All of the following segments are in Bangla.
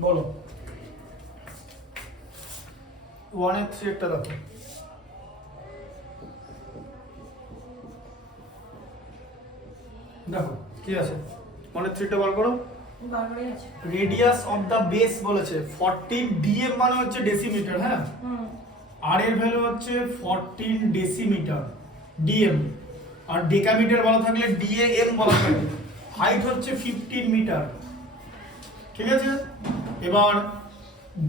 বলো 1 এর 3 একটা দেখো। দেখো কি আছে 1 এর 3 টা বার করো। রেডিয়াস অফ দা বেস বলেছে 14 ডিএম মানে হচ্ছে ডেসিমিটার। হ্যাঁ, আর এর ভ্যালু হচ্ছে 14 ডেসিমিটার ডিএম, আর ডেকামিটার বলা থাকলে ডিএএম বলা থাকে। হাইট হচ্ছে 15 মিটার। ঠিক আছে, এবার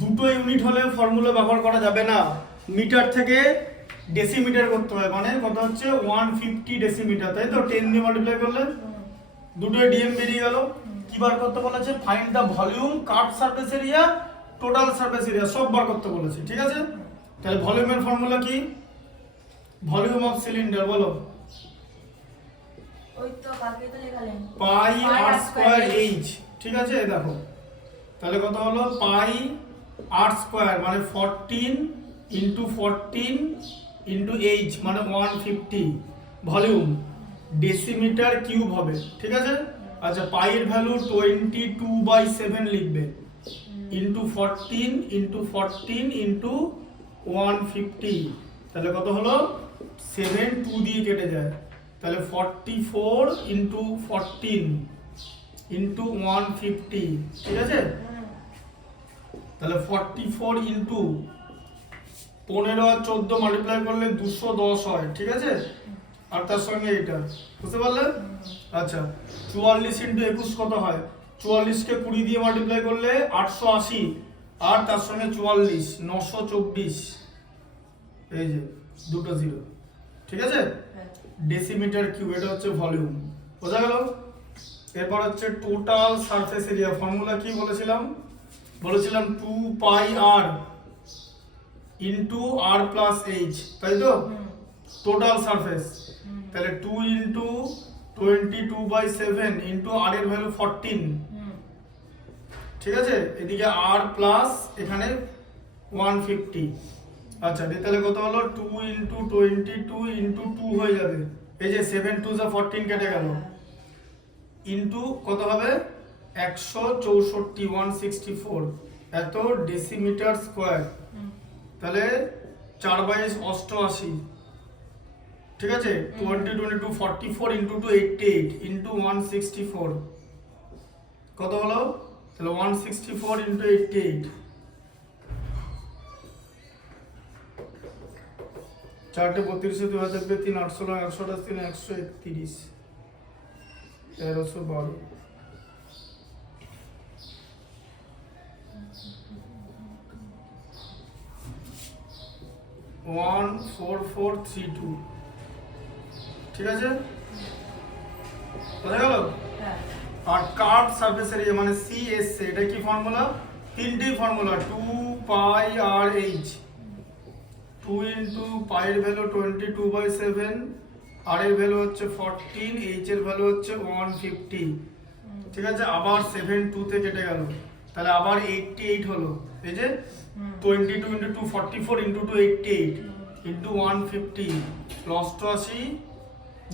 দুটো ইউনিট হলে ফর্মুলা ব্যবহার করা যাবে না, মিটার থেকে ডেসিমিটার করতে হয়। মানে কত হচ্ছে 150 ডেসিমিটার, তাই তো? 10 দিয়ে মাল্টিপ্লাই করলে দুটো ডিএম বেরিয়ে গেল। কি বার করতে বলেছে? Find the volume, cut surface area, total surface area, সব বার করতে বলেছে। ঠিক আছে, তাহলে ভলিউমের ফর্মুলা কি? ভলিউম অফ সিলিন্ডার বলো। ওই তো কালকে তো লেখালেন পাই আর স্কয়ার এইচ। ঠিক আছে, দেখো তাহলে কত হলো? পাই আর স্কয়ার মানে 14 ইন্টু 14 ইন্টু এইচ মানে 150 ভলিউম, ডেসিমিটার কিউব হবে। ঠিক আছে, আচ্ছা পাইয়ের ভ্যালু 22/7 লিখবে, ইন্টু 14 ইন্টু 14 ইন্টু 150, তাহলে কত হলো? 7 2 দিয়ে কেটে যায়, তাহলে 44 ইন্টু 14 ইন্টু 150। ঠিক আছে, তাহলে 44 ইন্টু 15 আর 14 মাল্টিপ্লাই করলে 210 হয়। ঠিক আছে, আর তার সঙ্গে এটা, বুঝতে পারলে? আচ্ছা 44 ইন্টু 21 কত হয়? 44 কে 20 দিয়ে মাল্টিপ্লাই করলে 880, আর তার সঙ্গে 44 924, এই যে দুটো জিরো। ঠিক আছে, ডেসিমিটার কিউব, এটা হচ্ছে ভলিউম। বোঝা গেল? এরপর হচ্ছে টোটাল সারফেস এরিয়া। ফর্মুলা কি বলেছিলাম? 2 পাই আর ইন্টু আর প্লাস এইচ, তাই তো? টোটাল সারফেস, তাহলে 2 ইন্টু 22/7 ইন্টু আর এর ভ্যালু 14। ঠিক আছে, এদিকে আর প্লাস এখানে 150। আচ্ছা তাহলে কত হলো? 2 ইন্টু 22 ইন্টু 2 হয়ে যাবে, এই যে 7 2 14 কেটে গেল, ইন্টু কত হবে? 164 164 এত ডেসিমিটার স্কয়ার, তাহলে 4/88। ঠিক আছে, 20 22 44 ইন্টু 2 88 ইন্টু 164 কত হলো? তাহলে 164 ইন্টু 88, 4 32 2 থাকবে 3 8 16 128 3 131 1312। 14432। ঠিক আছে, বোঝা গেল? আর কার্ভ সারফেস এরিয়া মানে সিএস, এটা কি ফর্মুলা? তিনটেই ফর্মুলা, 2 পাই আর এইচ। 2 ইন্টু পাইয়ের ভ্যালু 22/7, আর এর ভ্যালু হচ্ছে 14, এইচ এর ভ্যালু হচ্ছে 150। ঠিক আছে, আবার 7 2 তে কেটে গেল, তাহলে আবার 88 হলো। এই যে 22 ইন্টু 2 44 ইন্টু 2 88 ইন্টু 150 88,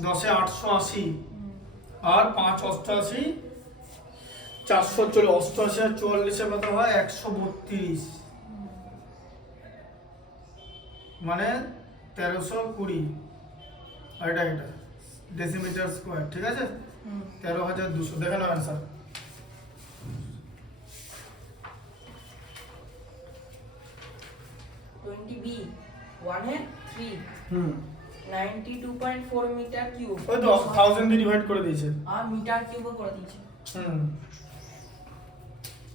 10 এ 880, আর 5 88 440, 88 আর 44 কত হয়? 132, মানে 1320, আর এটা ডেসিমিটার স্কয়ার। ঠিক আছে, 13200। দেখে নাও অ্যান্সার। B 1 এর 3 92.4 মিটার কিউব। ওই তো 1000 দিয়ে ডিভাইড করে দিয়েছে, আর মিটার কিউবও করে দিয়েছে।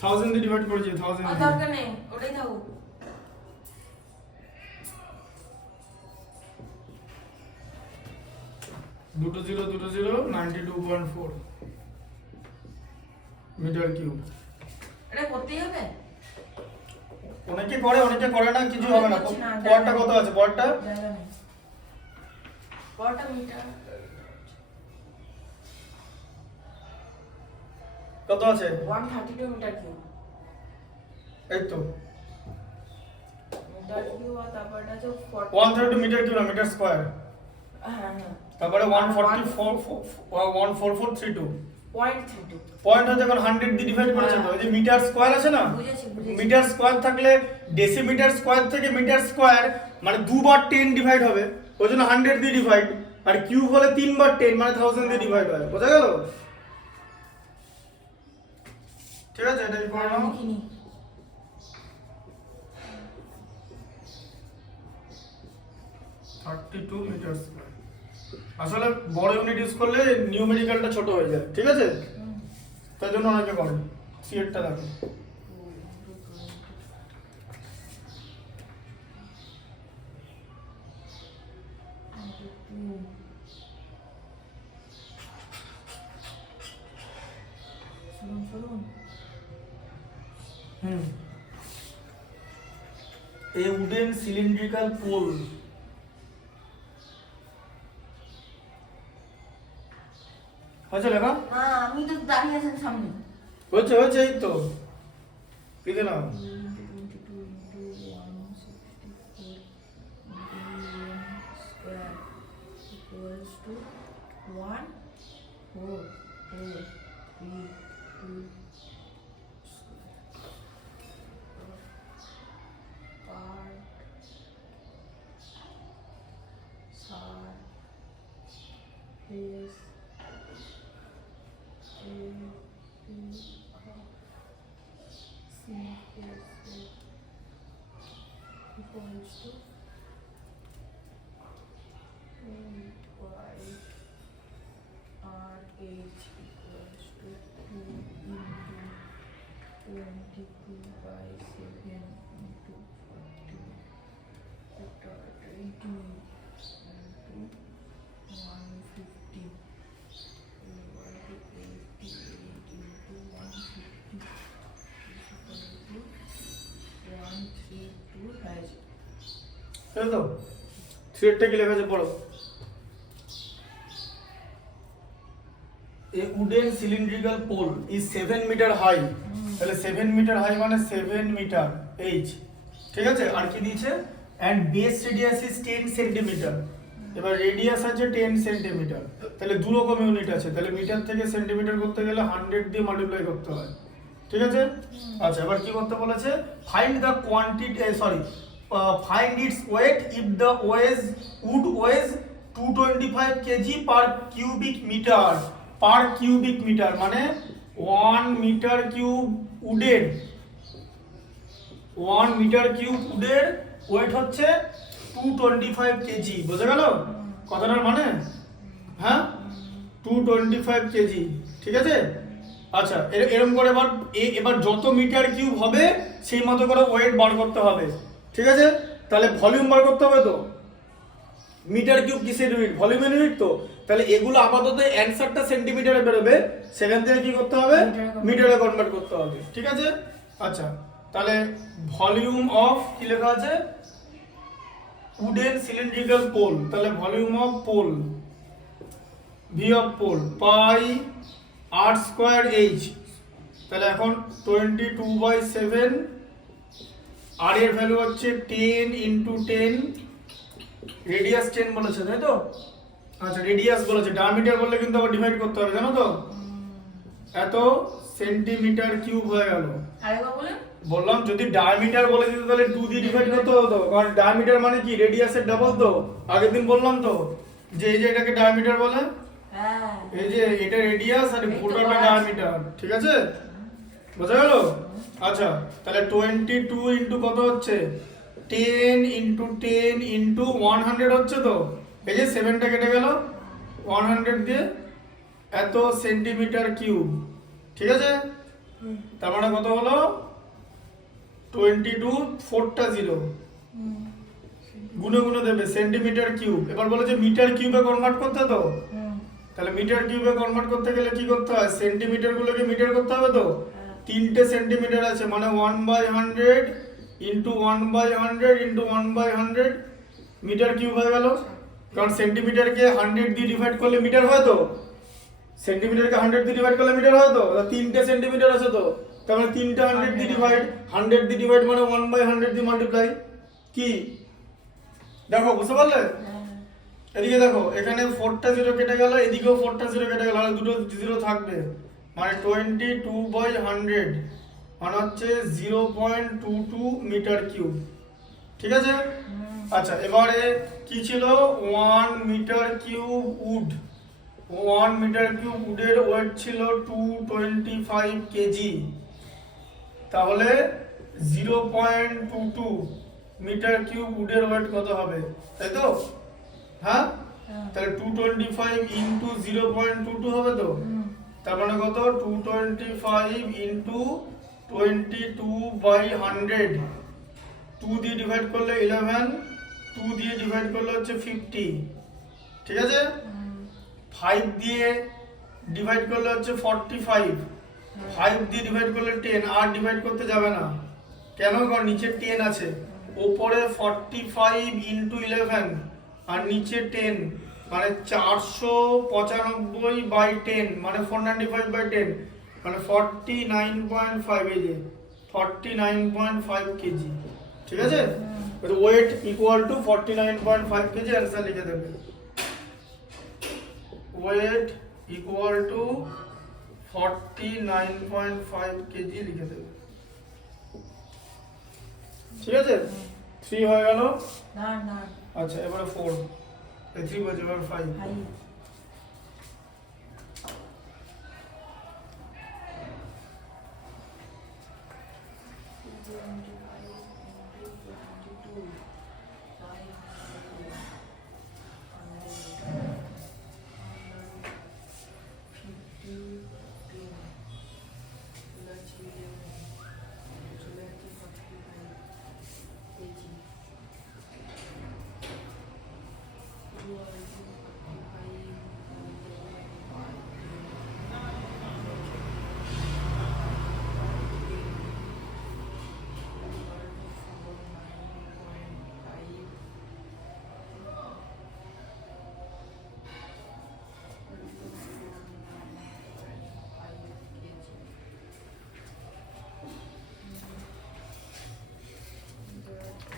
1000 দিয়ে ডিভাইড করেছে, 1000 আর দিয়ে। দরকার নেই, ওটাই থাকুক। দুটো জিরো 92.4 মিটার কিউব। এটা করতেই হবে? অনেকে করে, অনেকে করে না, কিছু হবে না। পরটা কত আছে? পরটা জায়গা নেই, পরটা মিটার কত আছে? 132 মিটার কিউব। এই তো মিটার কিউব, আর তারপরটা হচ্ছে 132 মিটার কিউব না, মিটার স্কয়ার। হ্যাঁ, তারপরে 144 14432 0.32 পয়েন্ট হচ্ছে এখন 100 দিয়ে ডিভাইড করেছে তো, এই যে মিটার স্কয়ার আছে না, বুঝেছি মিটার স্কয়ার থাকলে ডেসিমিটার স্কয়ার থেকে মিটার স্কয়ার মানে দুবার 10 ডিভাইড হবে, ওই জন্য 100 দিয়ে ডিভাইড, আর কিউব হলে তিনবার 10 মানে 1000 দিয়ে ডিভাইড হয়, বোঝা গেল? ঠিক আছে, এটা কি করে নাও। লিখিনি 32 মিটার স্কয়ার। আসলে বড় ইউনিট ইউজ করলে নিউমেরিক্যালটা ছোট হয়ে যায়, ঠিক আছে, তার জন্য অনেকে করে। সিএরটা দেখো, শুনুন a wooden cylindrical pole হয়েছে লেখা? না আমি তো দাঁড়িয়ে আছি সামনে হয়েছে এই তো লিখে নাও। 132 তো থ্রেডটা কি লেখা আছে পড়ো। A wooden cylindrical pole is 7 metre high, তাহলে 7 মিটার হাই মানে 7 মিটার h, ঠিক আছে, আর কি দিয়েছে and base radius is 10 centimetre, এবার রেডিয়াস আছে 10 সেন্টিমিটার, তাহলে দু রকম ইউনিট আছে, তাহলে মিটার থেকে সেন্টিমিটার করতে গেলে 100 দিয়ে মাল্টিপ্লাই করতে হয়, ঠিক আছে। আচ্ছা, এবার কি করতে বলেছে, find the quantity, find its weight if the wood weighs 225 kg per cubic meter, মানে 1 মিটার কিউব উডের 1 মিটার কিউব উডের ওয়েট হচ্ছে 225 কেজি, বোঝা গেল কথাটার মানে? হ্যাঁ, 225 কেজি, ঠিক আছে। আচ্ছা, এরকম করে এবার যত মিটার কিউব হবে সেই মতো করে ওয়েট বার করতে হবে, ঠিক আছে। তাহলে ভলিউম বার করতে হবে তো, মিটার কিউব কিসের ইউনিট, ভলিউমের ইউনিট তো, তাহলে এগুলো আপাতত অ্যানসারটা সেন্টিমিটারে বেরোবে, সেখান থেকে কি করতে হবে, মিটারে কনভার্ট করতে হবে, ঠিক আছে। আচ্ছা, তাহলে ভলিউম অফ কি লেখা আছে, উডেন সিলিন্ড্রিক্যাল পোল, তাহলে volume of pole, V of pole pi r square h, তাহলে এখন 22/7, আর এর ভ্যালু হচ্ছে 10 × 10, রেডিয়াস 10 বলেছে তাই তো। আচ্ছা, রেডিয়াস বলেছে, ডায়ামিটার বললে কিন্তু আবার ডিভাইড করতে হবে, জানো তো, এত সেন্টিমিটার কিউব হয়ে গেল। আরেকবার বলেন, বললাম যদি ডায়ামিটার বলে দিত তাহলে 2 দিয়ে ডিভাইড করতে হতো, কারণ ডায়ামিটার মানে কি রেডিয়াসের ডাবল তো, আগের দিন বললাম তো যে এই যে এটাকে ডায়ামিটার বলে, হ্যাঁ এই যে এটা রেডিয়াস আর পুরোটা ডায়ামিটার, ঠিক আছে, বোঝা গেল। আচ্ছা, তাহলে 22 ইনটু কত হচ্ছে, 10 × 10 × 100 হচ্ছে তো, এই যে 7টা কেটে গেল 100 দিয়ে, এত সেন্টিমিটার কিউব, ঠিক আছে। তার মানে কত হলো 22, 4টা 0, গুণে গুণে দেবে সেন্টিমিটার কিউব। এবার বলে যে মিটার কিউবে কনভার্ট করতে, তো তাহলে মিটার কিউবে কনভার্ট করতে গেলে কি করতে হয়, সেন্টিমিটার গুলোকে মিটার করতে হবে তো, 3টে সেন্টিমিটার আছে মানে 1/100 × 1/100 × 1/100 মিটার কিউব হয়ে গেল, কারণ সেন্টিমিটারকে 100 দিয়ে ডিভাইড করলে মিটার হয় তো, সেন্টিমিটারকে 100 দিয়ে ডিভাইড করলে মিটার হয় তো, 3টে সেন্টিমিটার আছে তো, তার মানে 3টা 100 দিয়ে ডিভাইড, 100 দিয়ে ডিভাইড মানে 1/100 দিয়ে মাল্টিপ্লাই, কি দেখো বুঝতে পারলে। এদিকে দেখো, এখানে 4টা 0 কেটে গেল, এদিকেও 4টা 0 কেটে গেল, আর দুটো 0 থাকবে, মানে 22/100 মানে হচ্ছে 0.22 মিটার কিউব। ঠিক আছে। আচ্ছা এবারে কি ছিল 1 metre cube wood, 1 metre cube উডের ওয়েট ছিল 225 কেজি। তাহলে 0.22 মিটার কিউব উডের ওয়েট কত হবে, তাই তো? হ্যাঁ, তাহলে 225 ইন্টু 0.22 হবে তো, তার মানে কত 225 ইন্টু 22/100, 2 দিয়ে ডিভাইড করলে 11, 2 দিয়ে ডিভাইড করলে হচ্ছে 50। ঠিক আছে। 5 দিয়ে ডিভাইড করলে হচ্ছে 45, 5 দিয়ে ডিভাইড করলে 10, আর ডিভাইড করতে যাবে না। কেন? কারণ নিচে 10 আছে, উপরে 45 ইন্টু 11 আর নিচে 10, মানে 495/10 মানে 495/10 মানে 49.5, এই যে 49.5 কেজি। ঠিক আছে। Weight equal to 49.5 kg, answer লিখে দেবে। ওয়েট ইকুয়াল টু 49.5 কেজি লিখে দেবে। ঠিক আছে। 3 হয়ে গেল। না না আচ্ছা এবারে 4, এই 3 বলছে, এবার 5। ভাই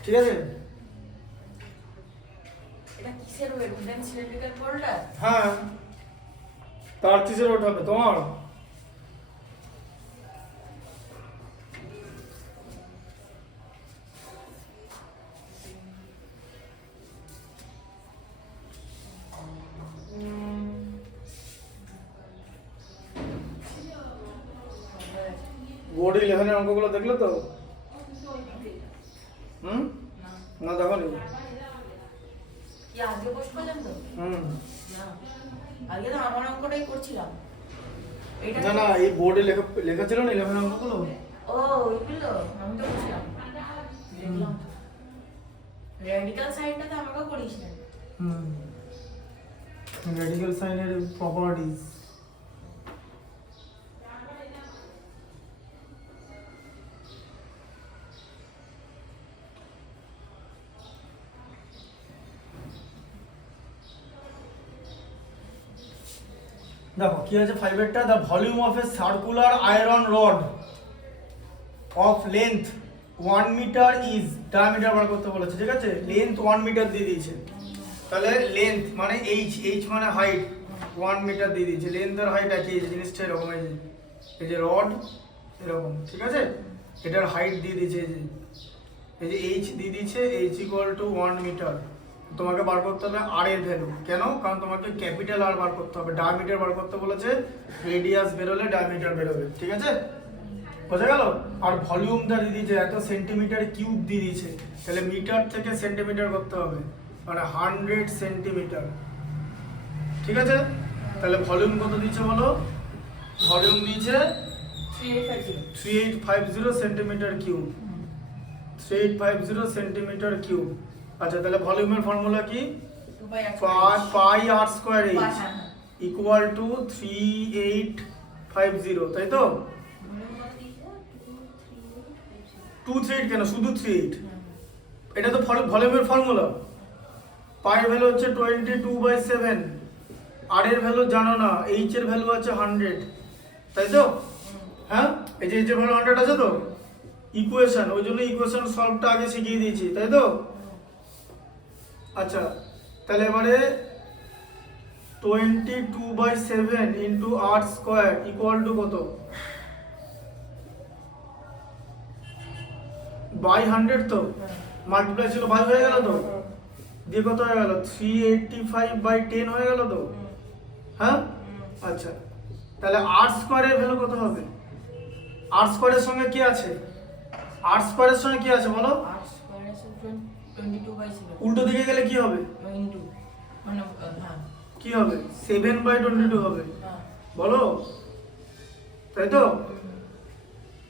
ঠিক আছে। এটা কিসের ওয়েট? Wooden cylindrical boulder? হ্যাঁ, তার কিসের ওয়েট হবে তোমার? বোর্ড 11 এর অঙ্কগুলো দেখলে তো? হুম, না না দেখো নি? কি আজকে বসে পড়লাম তো? হুম, না আজকে তো আমার অঙ্কটাই করছিলাম। এটা না না, এই বোর্ডে লেখা লেখা ছিল না 11 অঙ্কগুলো। ও ওইগুলো আমি তো করছিলাম, দেখলাম তো। রেডিক্যাল সাইনটা তো আমাকেও করিস না। হুম, রেডিক্যাল সাইনের প্রপার্টিজ। দেখো কি আছে 5 এরটা, the volume of a circular iron rod of length 1 metre is, diameter বার করতে বলেছে। ঠিক আছে, লেন্থ 1 মিটার দিয়ে দিয়েছে, তাহলে লেন্থ মানে এইচ মানে হাইট, 1 মিটার দিয়ে দিয়েছে। লেন্থ আর হাইট একই, এই জিনিসটা এরকম, এই যে রড এরকম। ঠিক আছে, এটার হাইট দিয়ে দিয়েছে, এই যে এইচ দিয়ে দিয়েছে, এইচ ইকুয়াল টু 1 মিটার। তোমাকে বার করতে হবে আর এর ভ্যালু। কেন? কারণ তোমাকে ক্যাপিটাল আর বার করতে হবে, ডায়ামিটার বার করতে বলেছে, রেডিয়াস বেরোলে ডায়ামিটার বেরোবে। ঠিক আছে, বোঝা গেল? আর ভলিউমটা দিয়ে দিয়েছে এত সেন্টিমিটার কিউব দিয়ে দিয়েছে, তাহলে মিটার থেকে সেন্টিমিটার করতে হবে, মানে 100 সেন্টিমিটার। ঠিক আছে, তাহলে ভলিউম কত দিয়েছে বলো? ভলিউম দিয়েছে 3850 সেন্টিমিটার কিউব, 3850 সেন্টিমিটার কিউব। আচ্ছা তাহলে ভলিউমের ফর্মুলা কি? Pi r square H equal two 3850, তাই তো? 28 কেন, শুধু 38? এটা তো ভলিউমের ফর্মুলা। পাই এর ভ্যালু হচ্ছে 22/7, আর এর ভ্যালু জানো না, এইচ এর ভ্যালু আছে 100, তাই তো? হ্যাঁ, এই যে এইচ এর ভ্যালু 100 আছে তো, ইকুয়েশন, ওই জন্য ইকুয়েশন সলভটা আগে শিখিয়ে দিয়েছি, তাই তো? আচ্ছা তাহলে এবারে 22/7 into r square equal to কত? বাই 100 তো মাল্টিপ্লাই ছিল বাই হয়ে গেল তো, দিয়ে কত হয়ে গেল 385/10 হয়ে গেল তো, হ্যাঁ? আচ্ছা, তাহলে r স্কোয়ারের ভ্যালু কত হবে? r স্কোয়ারের সঙ্গে কি আছে? r স্কোয়ারের সঙ্গে কি আছে বলো? r স্কয়ার is 22/7 উল্টো দিকে গেলে কি হবে? ইনটু মানে হ্যাঁ কি হবে? 7/22 হবে, হ্যাঁ বলো, তাই তো?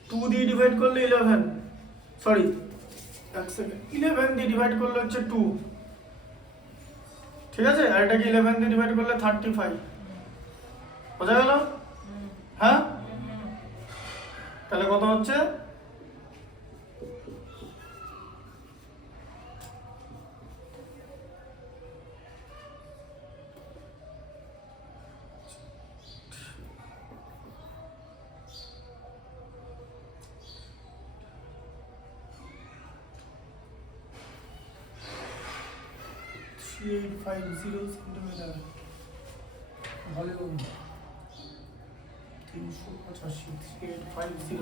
2 দিয়ে ডিভাইড করলে 11, সরি এক সেকেন্ড, 11 দিয়ে ডিভাইড করলে হচ্ছে 2, ঠিক আছে? আর এটাকে 11 দিয়ে ডিভাইড করলে 35, বোঝা গেল? হ্যাঁ, তাহলে কত হচ্ছে? Centimetre volume 385, 3850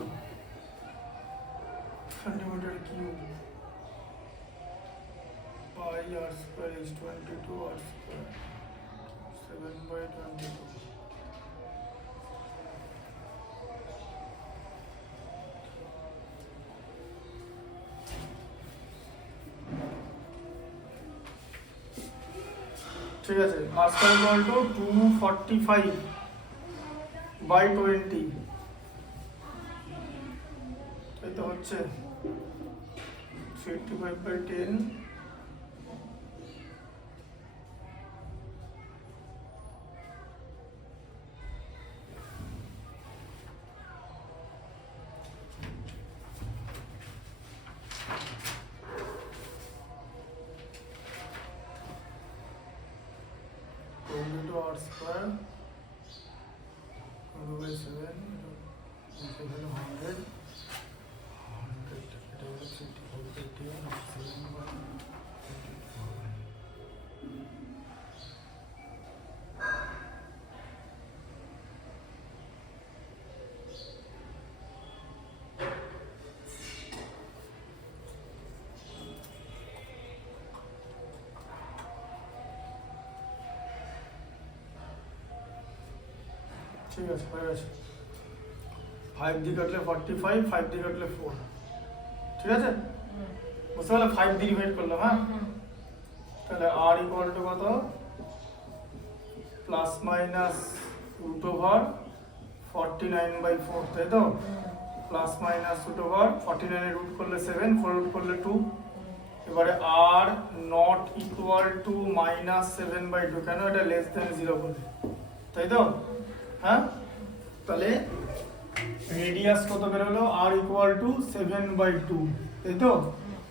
centimetre cube pi r square is 22 r square 7/22. ঠিক আছে, r square equal to 245/20, এই তো হচ্ছে 385/10 22 r square divided by 7, এটা হলো 100, 100 এটা হলো 35/10, 7/22. ঠিক আছে, হয়ে গেছে। 5 দিয়ে কাটলে 45, 5 দিয়ে কাটলে 4, ঠিক আছে? বুঝতে পারলে? 5 দিয়ে ডিভাইড করলাম, হ্যাঁ? তাহলে r ইকুয়াল টু কত? প্লাস মাইনাস রুট ওভার 49/4, তাই তো? প্লাস মাইনাস রুট ওভার 49 এর রুট করলে 7, 4 রুট করলে 2। এবারে r নট ইকুয়াল টু -7/2, কেন? এটা লেস দেন 0 বলে, তাই তো? হ্যাঁ, তাহলে রেডিয়াস কত বেরোলো? r ইকুয়াল টু 7/2, তাই তো?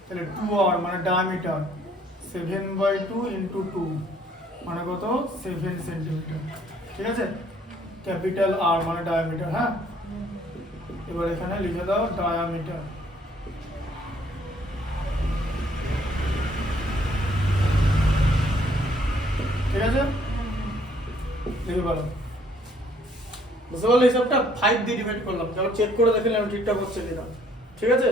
তাহলে 2r মানে ডায়ামিটার 7/2 ইন্টু 2 মানে কত? 7 সেন্টিমিটার, ঠিক আছে? ক্যাপিটাল R মানে ডায়ামিটার, হ্যাঁ? এবার এখানে লিখে দাও ডায়ামিটার, ঠিক আছে? লিখে বলো, বুঝতে পারলে? হিসাবটা 5 দিয়ে ডিভাইড করলাম, তাহলে চেক করে দেখলাম ঠিকঠাক হচ্ছে কিনা, ঠিক আছে?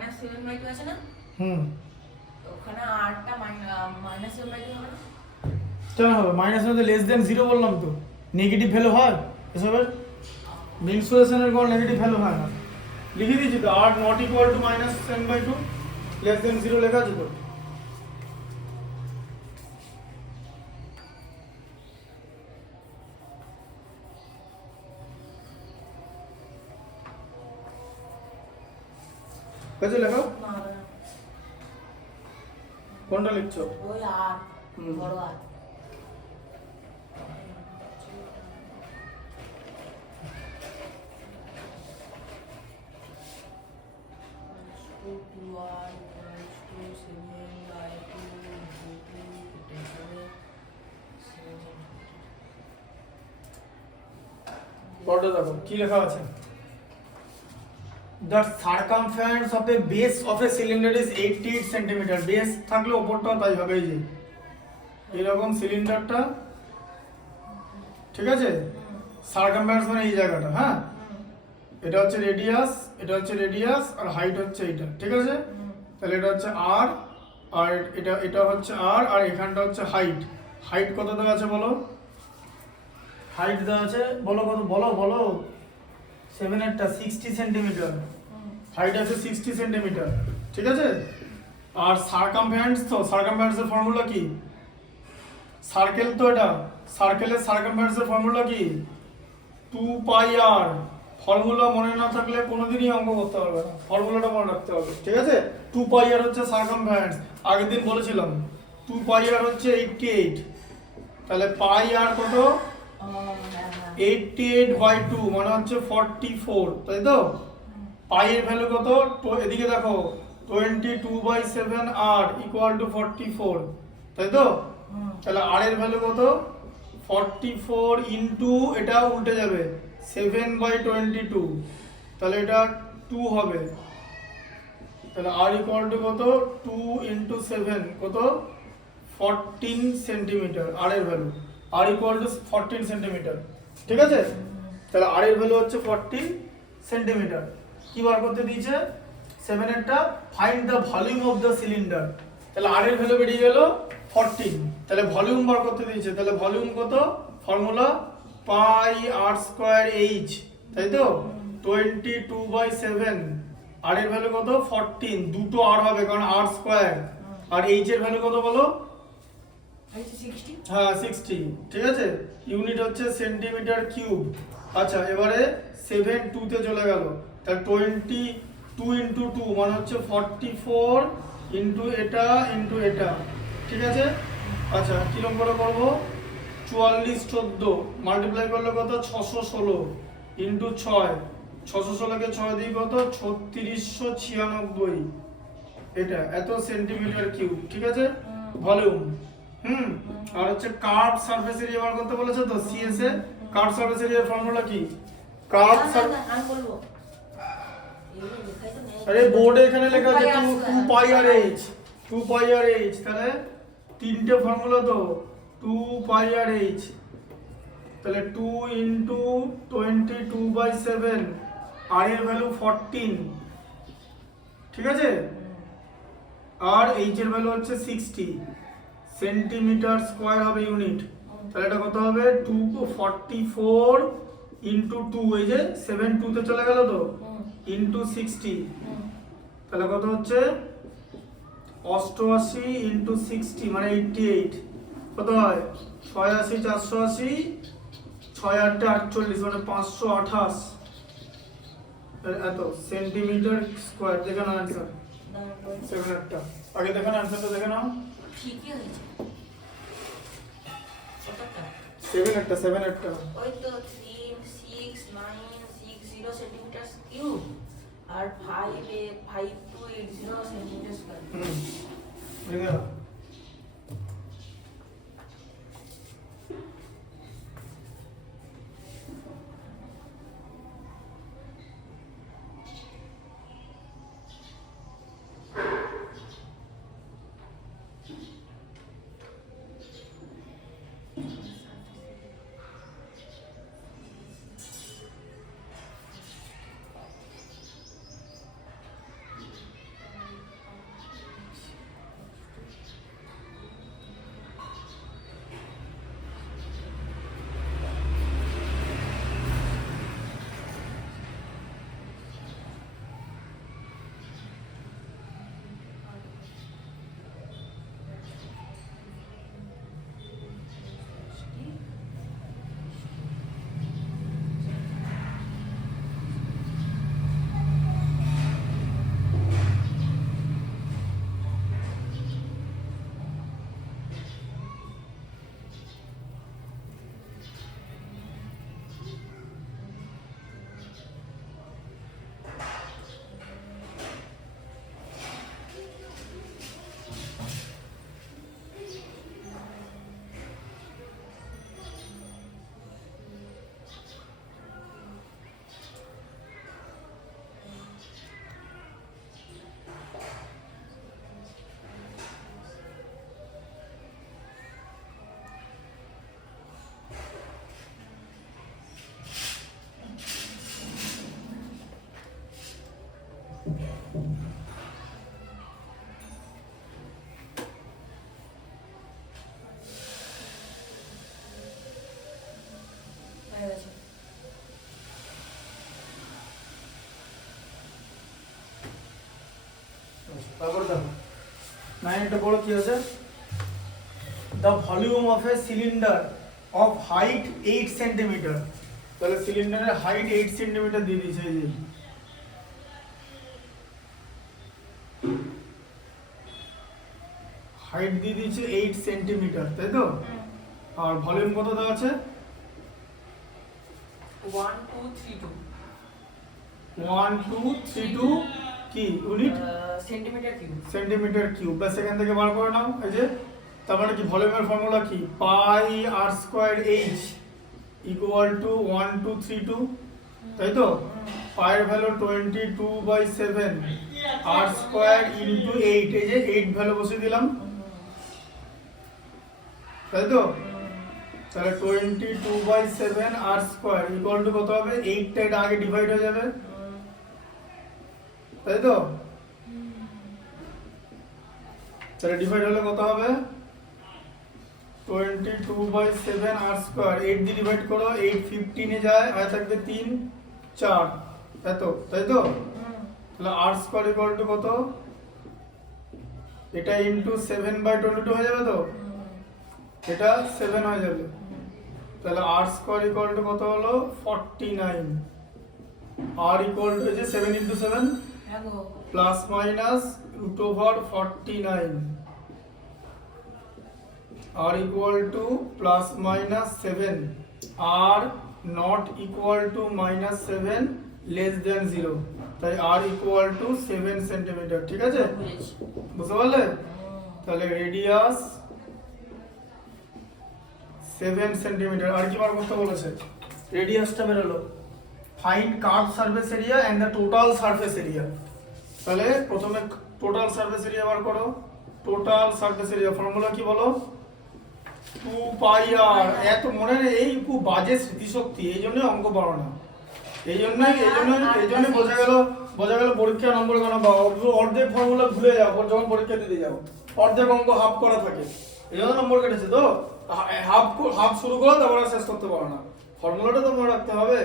-7/2 আছে না, হুম, ওখানে আরটা -7/2 হবে না? কেন হবে? মাইনাস মধ্যে লেস দেন 0 বললাম তো, নেগেটিভ ভ্যালু হয় এসবের, মেনসুরেশনের কোনো নেগেটিভ ভ্যালু হয় না। লিখে দিয়েছি তো, আর not equal two -7/2, less than 0 লেখা আছে তো। কাছে লেখো, না, হবে না। কোনটা লিখছো? ওই আর হুম। বড় আর বড়টা দেখো কি লেখা আছে। The circumference of a base of a cylinder is 88 centimetre. Base থাকলে ওপরটাও তাই হবে, এই যে এরকম সিলিন্ডারটা, ঠিক আছে? সার্কামফারেন্স মানে এই জায়গাটা, হ্যাঁ, এটা হচ্ছে রেডিয়াস, এটা হচ্ছে রেডিয়াস, আর হাইট হচ্ছে এইটা, ঠিক আছে? তাহলে এটা হচ্ছে আর, আর এটা হচ্ছে আর এখানটা হচ্ছে হাইট। হাইট কত দেওয়া আছে বলো? হাইট দেওয়া আছে বলো কত, বলো বলো। 7/8 60 সেন্টিমিটার, হাইট আছে 60 সেন্টিমিটার, ঠিক আছে? আর সার্কামফারেন্স, তো সার্কামফারেন্সের ফর্মুলা কি? সার্কেল তো এটা, সার্কেলের সার্কামফারেন্সের ফর্মুলা কি? 2πr। ফর্মুলা মনে না থাকলে কোনোদিনই অঙ্ক করতে পারবে না, ফর্মুলাটা মনে রাখতে হবে, ঠিক আছে? 2πr হচ্ছে সার্কামফারেন্স, আগের দিন বলেছিলাম 2πr হচ্ছে 88, তাহলে πr কত? 88/2 মানে হচ্ছে 44, তাই তো? পাই এর ভ্যালু কত? তো এদিকে দেখো 22/7 r ইকুয়াল টু 44, তাই তো? তাহলে r এর ভ্যালু কত? 44 ইনটু, এটা উল্টে যাবে 7/22, তাহলে এটা 2 হবে। তাহলে r ইকুয়াল টু কত? 2 ইনটু 7 কত? 14 সেন্টিমিটার r এর value, r equal to 14 centimetre, ঠিক আছে? তাহলে r এর ভ্যালু হচ্ছে 14 সেন্টিমিটার। কি বার করতে দিয়েছে? 7/8, find the volume of the cylinder. তাহলে r এর ভ্যালু বেরিয়ে গেল 14, তাহলে ভলিউম বার করতে দিয়েছে, তাহলে ভলিউম কত? ফর্মুলা πr²h, তাই তো? 22/7, r এর ভ্যালু কত? 14, দুটো r হবে কারণ r স্কয়ার, আর h এর ভ্যালু কত বলো? 60। হ্যাঁ 60, ঠিক আছে? ইউনিট হচ্ছে সেন্টিমিটার কিউব। আচ্ছা এবারে 7 2 তে চলে গেল, তাহলে 22 ইনটু 2 মানে হচ্ছে 44 ইনটু এটা ইনটু এটা, ঠিক আছে? আচ্ছা কিরকম করে করবো? 44 14 মাল্টিপ্লাই করলে কত? 616 ইনটু 6, 616 কে 6 দিয়ে কত? 3696, এটা এত সেন্টিমিটার কিউব, ঠিক আছে? ভলিউম। আর হচ্ছে কার্ভ সারফেস এরিয়া বার করতে বলেছে তো, সিএস এ কার্ভ সারফেস এরিয়ার ফর্মুলা কি? কার্ভ সারফেস, আমি বলবো, এগুলো লেখাই তো নেই। আরে বোর্ডে এখানে লেখা আছে 2πrh, 2πrh, তাহলে তিনটে ফর্মুলা তো, 2πrh, তাহলে 2 ইনটু 22/7, r এর ভ্যালু 14, ঠিক আছে? আর h এর ভ্যালু হচ্ছে 60 সেন্টিমিটার স্কয়ার হবে ইউনিট, তাহলে এটা কত হবে? 244 ইনটু 2, এই যে 7 2 তে চলে গেল তো, ইনটু 60, তাহলে কত হচ্ছে? 88 ইনটু 60 মানে 88, কত হয়? 86 480, 6 8 48 মানে 528, এত সেন্টিমিটার স্কয়ার। দেখে নাও অ্যান্সার, 7/8। আগে দেখে নাও অ্যান্সারটা, দেখে নাও। ঠিকই হয়েছে। কতটা? 7/8 ওই তো 36960 সেন্টিমিটার কিউব আর 5280 সেন্টিমিটার স্কয়ার। দেখে নাও। তারপর দেখো 9 বড় কি আছে, the volume of A cylinder of height 8 centimetre. তাহলে সিলিন্ডারের হাইট 8 সেন্টিমিটার দিয়ে দিয়েছে, এই যে হাইট দিয়ে দিয়েছে 8 সেন্টিমিটার, তাই তো? আর ভলিউম কত দেওয়া আছে? 1 2 3 2 1 2 3 2 কি unit? Centimetre cube. Centimetre cube. ব্যাস এখান থেকে বার করে নাও। এই যে তার মানে কি ভলিউমের ফর্মুলা কি? Pi r square H equal two 1232, তাই তো? পায়ের ভ্যালু 22/7 আর স্কয়ার ইনটু 8, এই যে 8 ভ্যালু বসিয়ে দিলাম, তাই তো? তাহলে 22/7 আর স্কয়ার ইকুয়াল টু কত হবে? 8 টা এটা আগে ডিভাইড হয়ে যাবে, তাই তো? তাহলে ডিভাইড হলে কত হবে? 22/7 আর স্কয়ার 8 দিয়ে ডিভাইড করো, 8 15 এ যায়, আর থাকবে 3 4, তাই তো? তাহলে আর স্কয়ার ইকুয়াল টু কত? এটা ইনটু 7/22 হয়ে যাবে তো? এটা 7 হয়ে যাবে। তাহলে আর স্কয়ার ইকুয়াল টু কত হলো? 49। আর ইকুয়াল টু, এই যে 7 into 7 plus minus √49, r equal to plus minus 7, r not equal to -7 less than 0, তাই আর ইকুয়াল টু 7 সেন্টিমিটার। ঠিক আছে, বুঝতে পারলে? তাহলে রেডিয়াস 7 সেন্টিমিটার। আর কি বার করতে বলেছে? রেডিয়াসটা বেরোলো, find curve surface area and the total surface area. তাহলে প্রথমে টোটাল সারফেস এরিয়া বার করো। টোটাল সারফেস এরিয়া ফর্মুলা কি বলো? 2 পাই আর। এত মনে নেই, এই খুব বাজে স্মৃতিশক্তি, এই জন্য অঙ্ক পারো না। এই জন্য বোঝা গেল পরীক্ষা নম্বর কেন বা অর্ধেক ফর্মুলা ভুলে যাও যখন পরীক্ষা দিতে যাও, অর্ধেক অঙ্ক হাফ করা থাকে, এই জন্য নম্বর কেটেছে। তো হাফ শুরু করো, তারপরে শেষ করতে পারো না। ফর্মুলাটা তো মনে রাখতে হবে।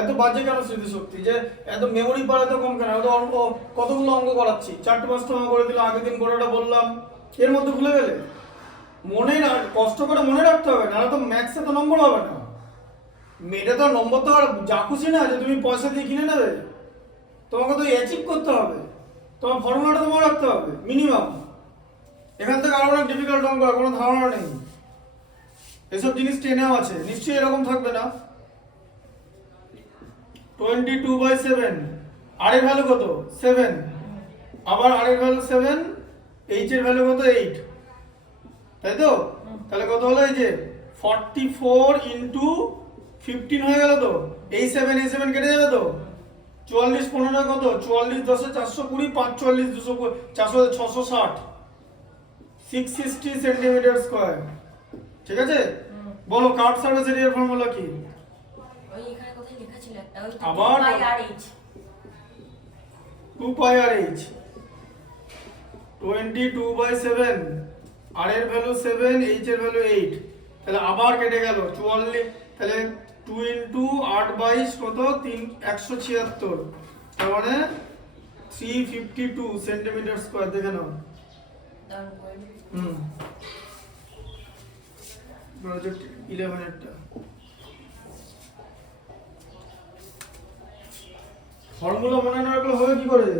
এত বাজে কেন স্মৃতিশক্তি, যে এত মেমোরি পাওয়ার এত কম কেন? এত অঙ্ক, কতগুলো অঙ্ক করাচ্ছি, 4-5টা অঙ্ক করে দিলাম, আগের দিন গোটাটা বললাম, এর মধ্যে ভুলে গেলে? মনে না, কষ্ট করে মনে রাখতে হবে, নাহলে তো ম্যাথসে তো নম্বর হবে না। মেয়েটা তো নম্বর তো আর যা খুশি না যে তুমি পয়সা দিয়ে কিনে নেবে, তোমাকে তো অ্যাচিভ করতে হবে, তোমার ফর্মুলাটা তো মনে রাখতে হবে মিনিমাম। এখান থেকে আরো অনেক ডিফিকাল্ট অঙ্ক, কোনো ধারণা নেই। এসব জিনিস টেনেও আছে, নিশ্চয়ই এরকম থাকবে না। 22/7, আর এর ভ্যালু কত? 7, আবার আর এর ভ্যালু 7, এইচ এর ভ্যালু কত? 8, তাই তো? তাহলে কত হলো? এই যে 44 ইনটু 15 হয়ে গেল তো? এই 7 কেটে যাবে তো? 44 15 কত? 44 10 420, 5 44 200 400 660, 660 সেন্টিমিটার স্কয়ার। ঠিক আছে, বলো কার্ভ সারফেস এরিয়ার ফর্মুলা কি? ওই এখানে কোথায় লেখা ছিল একটা, ওই আবার 2 পাই আর এইচ। 2 পাই আর এইচ 22/7, আর এর ভ্যালু 7, এইচ এর ভ্যালু 8, তাহলে আবার কেটে গেল 44, তাহলে 2 ইনটু 8 22 কত? 176, তার মানে 352 সেন্টিমিটার স্কয়ার। দেখে নাও। প্রজেক্ট 11 এরটা ফর্মুলা মনে না রাখলে হবে কি করে?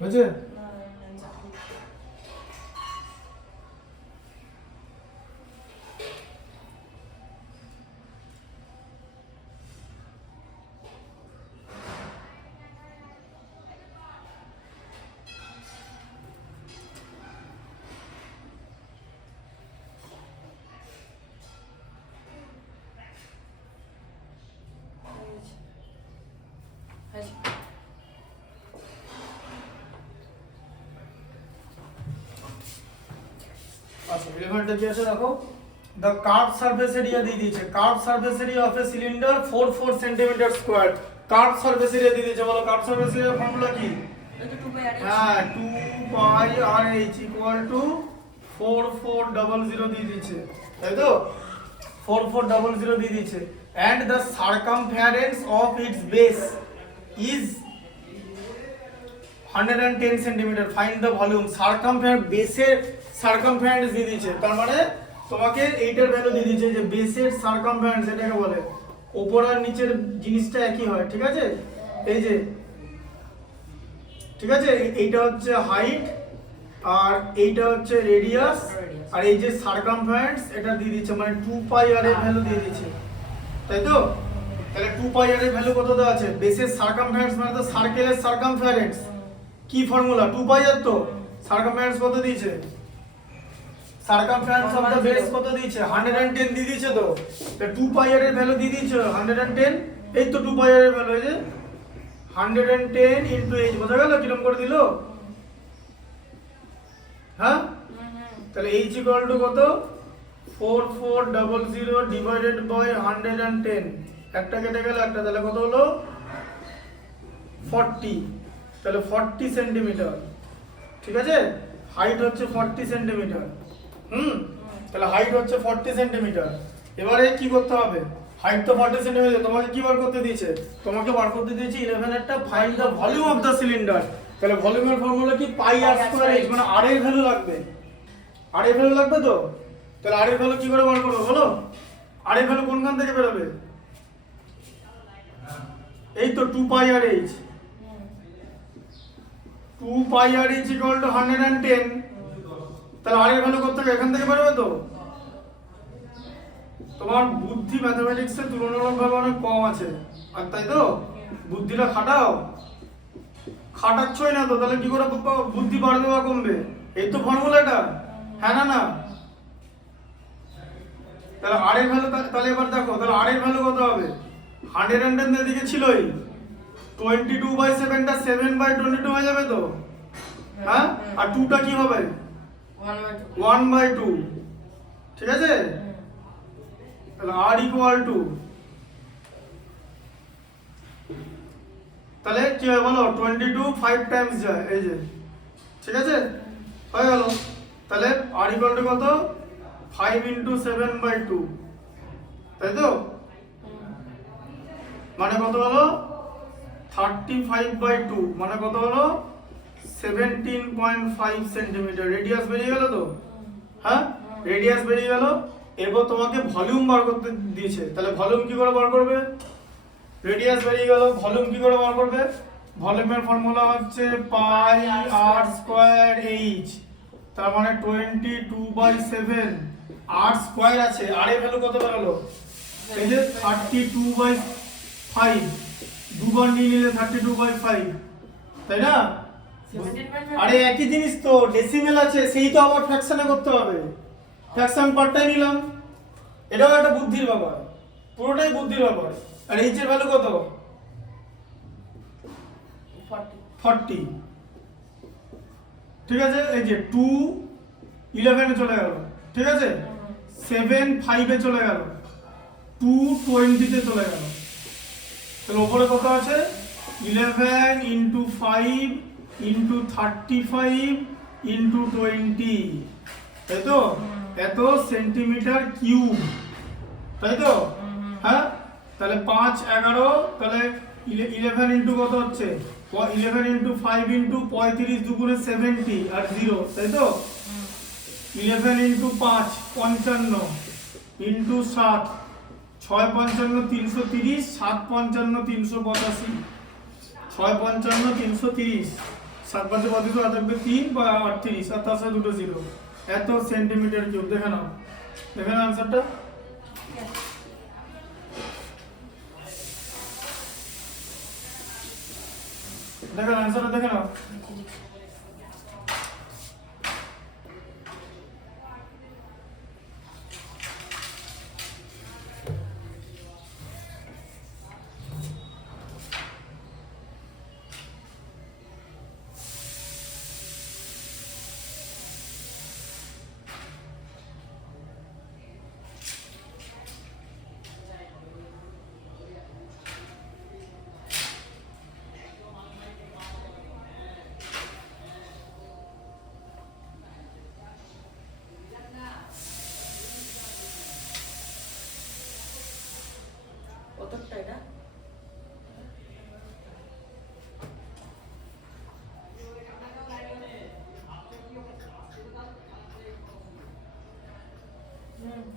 বুঝছে? আচ্ছা 11টা কি আছে দেখো, the curved surface area দিয়ে দিয়েছে, curved surface area of a cylinder 44 centimeter square, curved surface area দিয়ে দিয়েছে, বলো curved surface area ফর্মুলা কি? হ্যাঁ 2 pi rh equal to 4400 দিয়ে দিয়েছে, তাই তো 4400 দিয়ে দিয়েছে, and the circumference of its base is 110 centimetre, find the volume. Circumference, বেসের সারকামফারেন্স দিয়ে দিয়েছে, তার মানে তোমাকে এইটার ভ্যালু দিয়ে দিয়েছে যে বেসের সারকামফারেন্স এটাকে বলে, উপর আর নিচের জিনিসটা একই হয়, ঠিক আছে? এই যে ঠিক আছে, এইটা হচ্ছে হাইট আর এইটা হচ্ছে রেডিয়াস, আর এই যে সারকামফারেন্স এটা দিয়ে দিচ্ছে, মানে 2 পাই আর এর ভ্যালু দিয়ে দিচ্ছে, তাই তো? তাহলে 2 পাই আর এর ভ্যালু কত দেওয়া আছে? বেসের সারকামফারেন্স মানে তো সার্কেলের সারকামফারেন্স, কি ফর্মুলা? 2 পাই আর, তো সারকামফারেন্স কত দিয়েছে? সারকামফারেন্স অফ দ্য বেস কত দিয়েছে? 110 দিয়ে দিয়েছে, তো 2 পাই আর এর ভ্যালু দিয়ে দিয়েছে 110, এই তো 2 পাই আর এর ভ্যালু, এই যে 110 ইনটু h, বোঝা গেল কিরকম করে দিল? হ্যাঁ, তাহলে h ইকুয়াল টু কত? 4400 ডিভাইডেড বাই 110, একটা কেটে গেল একটা, তাহলে কত হলো? 40, তাহলে 40 সেন্টিমিটার, ঠিক আছে? হাইট হচ্ছে 40 সেন্টিমিটার, তাহলে হাইট হচ্ছে 40 সেন্টিমিটার। এবারে কি করতে হবে? হাইট তো 40 সেন্টিমিটার, তোমাকে কি বার করতে দিয়েছে? তোমাকে বার করতে দিয়েছে 11 এরটা, find the volume of the cylinder. তাহলে ভলিউমের ফর্মুলা কি? পাই আর স্কয়ার h, মানে r এর ভ্যালু লাগবে, r এর ভ্যালু লাগবে, তো তাহলে r এর ভ্যালু কি করে বার করব বলো? r এর ভ্যালু কোনখান থেকে বের হবে? এই তো 2 pi r h, 2 pi r h equal to 110, তাহলে r এর ভ্যালু কত থেকে? এখান থেকে বের হবে, তো তোমার বুদ্ধি ম্যাথমেটিক্সে তুলনামূলকভাবে অনেক কম আছে, আর তাই তো বুদ্ধিটা খাটাও, খাটাচ্ছই না তো, তাহলে কি করে বুদ্ধি বাড়বে বা কমবে? এই তো ফর্মুলাটা, হ্যাঁ না না? তাহলে r এর ভ্যালু, তাহলে এবার দেখো, তাহলে r এর ভ্যালু কত হবে? 110 এদিকে ছিলই, 22/7 টা 7/22 হয়ে যাবে, তো হ্যাঁ, আর 2 টা কি হবে? 1/2, ঠিক আছে? তাহলে r ইকুয়াল টু, তাহলে কি হবে বলো? 22 5 টাইমস যায়, এই যে, ঠিক আছে, হয়ে গেল। তাহলে r ইকুয়াল টু কত? 5 ইনটু 7/2, তাই তো? মানে কত হলো? 35/2, মানে কত হলো? 17.5 সেন্টিমিটার। রেডিয়াস বেরিয়ে গেল, তো হ্যাঁ, রেডিয়াস বেরিয়ে গেল। এরপর তোমাকে ভলিউম বার করতে দিয়েছে, তাহলে ভলিউম কি করে বার করবে? রেডিয়াস বেরিয়ে গেল, ভলিউম কি করে বার করবে? ভলিউমের ফর্মুলা হচ্ছে পাই আর স্কয়ার h, তার মানে 22/7, r স্কয়ার আছে, r এর ভ্যালু কত বেরোলো? এই যে 32/5, দুবার নিয়ে নিলে 32/5, তাই না? আরে একই জিনিস তো, ডেসিমেল আছে, সেই তো আবার ফ্র্যাকশনে করতে হবে, ফ্র্যাকশন পার্টটাই নিলাম, এটাও একটা বুদ্ধির ব্যাপার, পুরোটাই বুদ্ধির ব্যাপার। আর h এর ভ্যালু কত? 40, ঠিক আছে? এই যে 2 11 এ চলে গেল, ঠিক আছে? 7 5 এ চলে গেল, 2 20 তে চলে গেল, তাহলে উপরে কত আছে? 11 ইনটু 5 ইনটু 35 ইনটু 20, তাই তো? এত সেন্টিমিটার কিউব, তাই তো? হ্যাঁ, তাহলে 5 11, তাহলে 11 ইনটু কত হচ্ছে? 11 ইনটু 5 ইনটু 35 দুগুণে 70 আর 0, তাই তো? 11 ইনটু 5 55 ইনটু 7, 6 55 330, 7 55 385, 6 55 330, 7 5 32 আর থাকবে 3 বা 38 আর তার সাথে দুটো জিরো, এত সেন্টিমিটার কিউব। দেখে নাও আনসারটা। দেখেন আনসারটা দেখে নাও। কতটা এটা?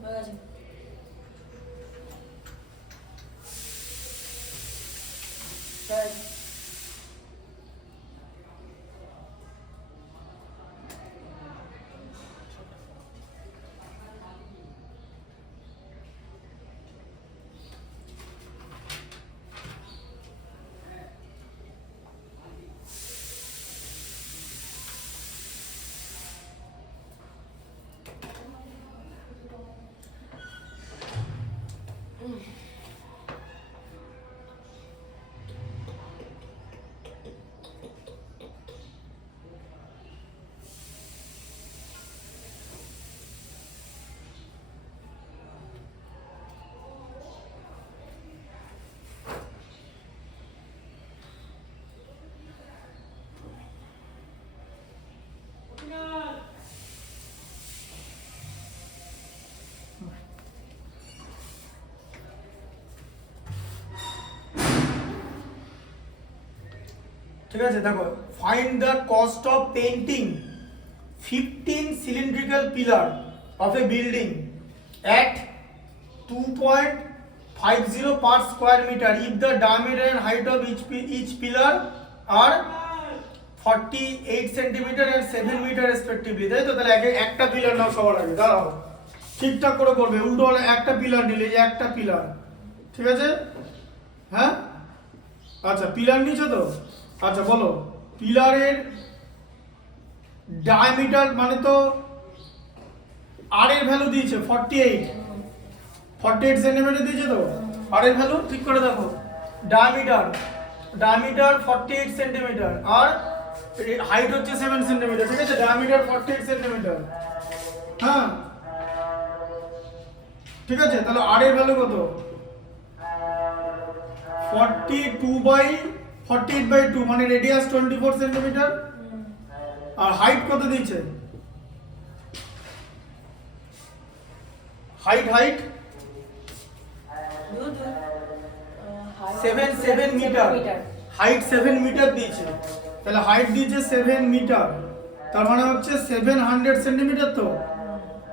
হয়ে গেছে। ঠিক আছে, দেখো find the cost of painting 15 cylindrical pillar of a building at 2.50 per square meter if the diameter and height of each pillar are 48 centimeter and 7 meter respectively। তাই তো? তাহলে একটা পিলার নাও সবার আগে, দাঁড়াও ঠিকঠাক করে করবে। উল্টো হলে একটা পিলার নিলে, এই একটা পিলার, ঠিক আছে? হ্যাঁ আচ্ছা, পিলার নিছো তো? আচ্ছা বলো, পিলারের ডায়ামিটার মানে তো আর এর ভ্যালু দিয়েছে 48 সেন্টিমিটার দিয়েছে তো। আর এর ভ্যালু ঠিক করে দেখো, ডায়ামিটার 48 সেন্টিমিটার আর হাইট হচ্ছে 7 সেন্টিমিটার, ঠিক আছে? ডায়ামিটার 48 সেন্টিমিটার, হ্যাঁ ঠিক আছে। তাহলে আর এর ভ্যালু কত? 48/2 মানে রেডিয়াস 24 সেন্টিমিটার। আর হাইট কত দিয়েছে? হাইট 7 মিটার, হাইট 7 মিটার দিয়েছে। তাহলে হাইট দিয়েছে 7 মিটার, তার মানে হচ্ছে 700 সেন্টিমিটার তো।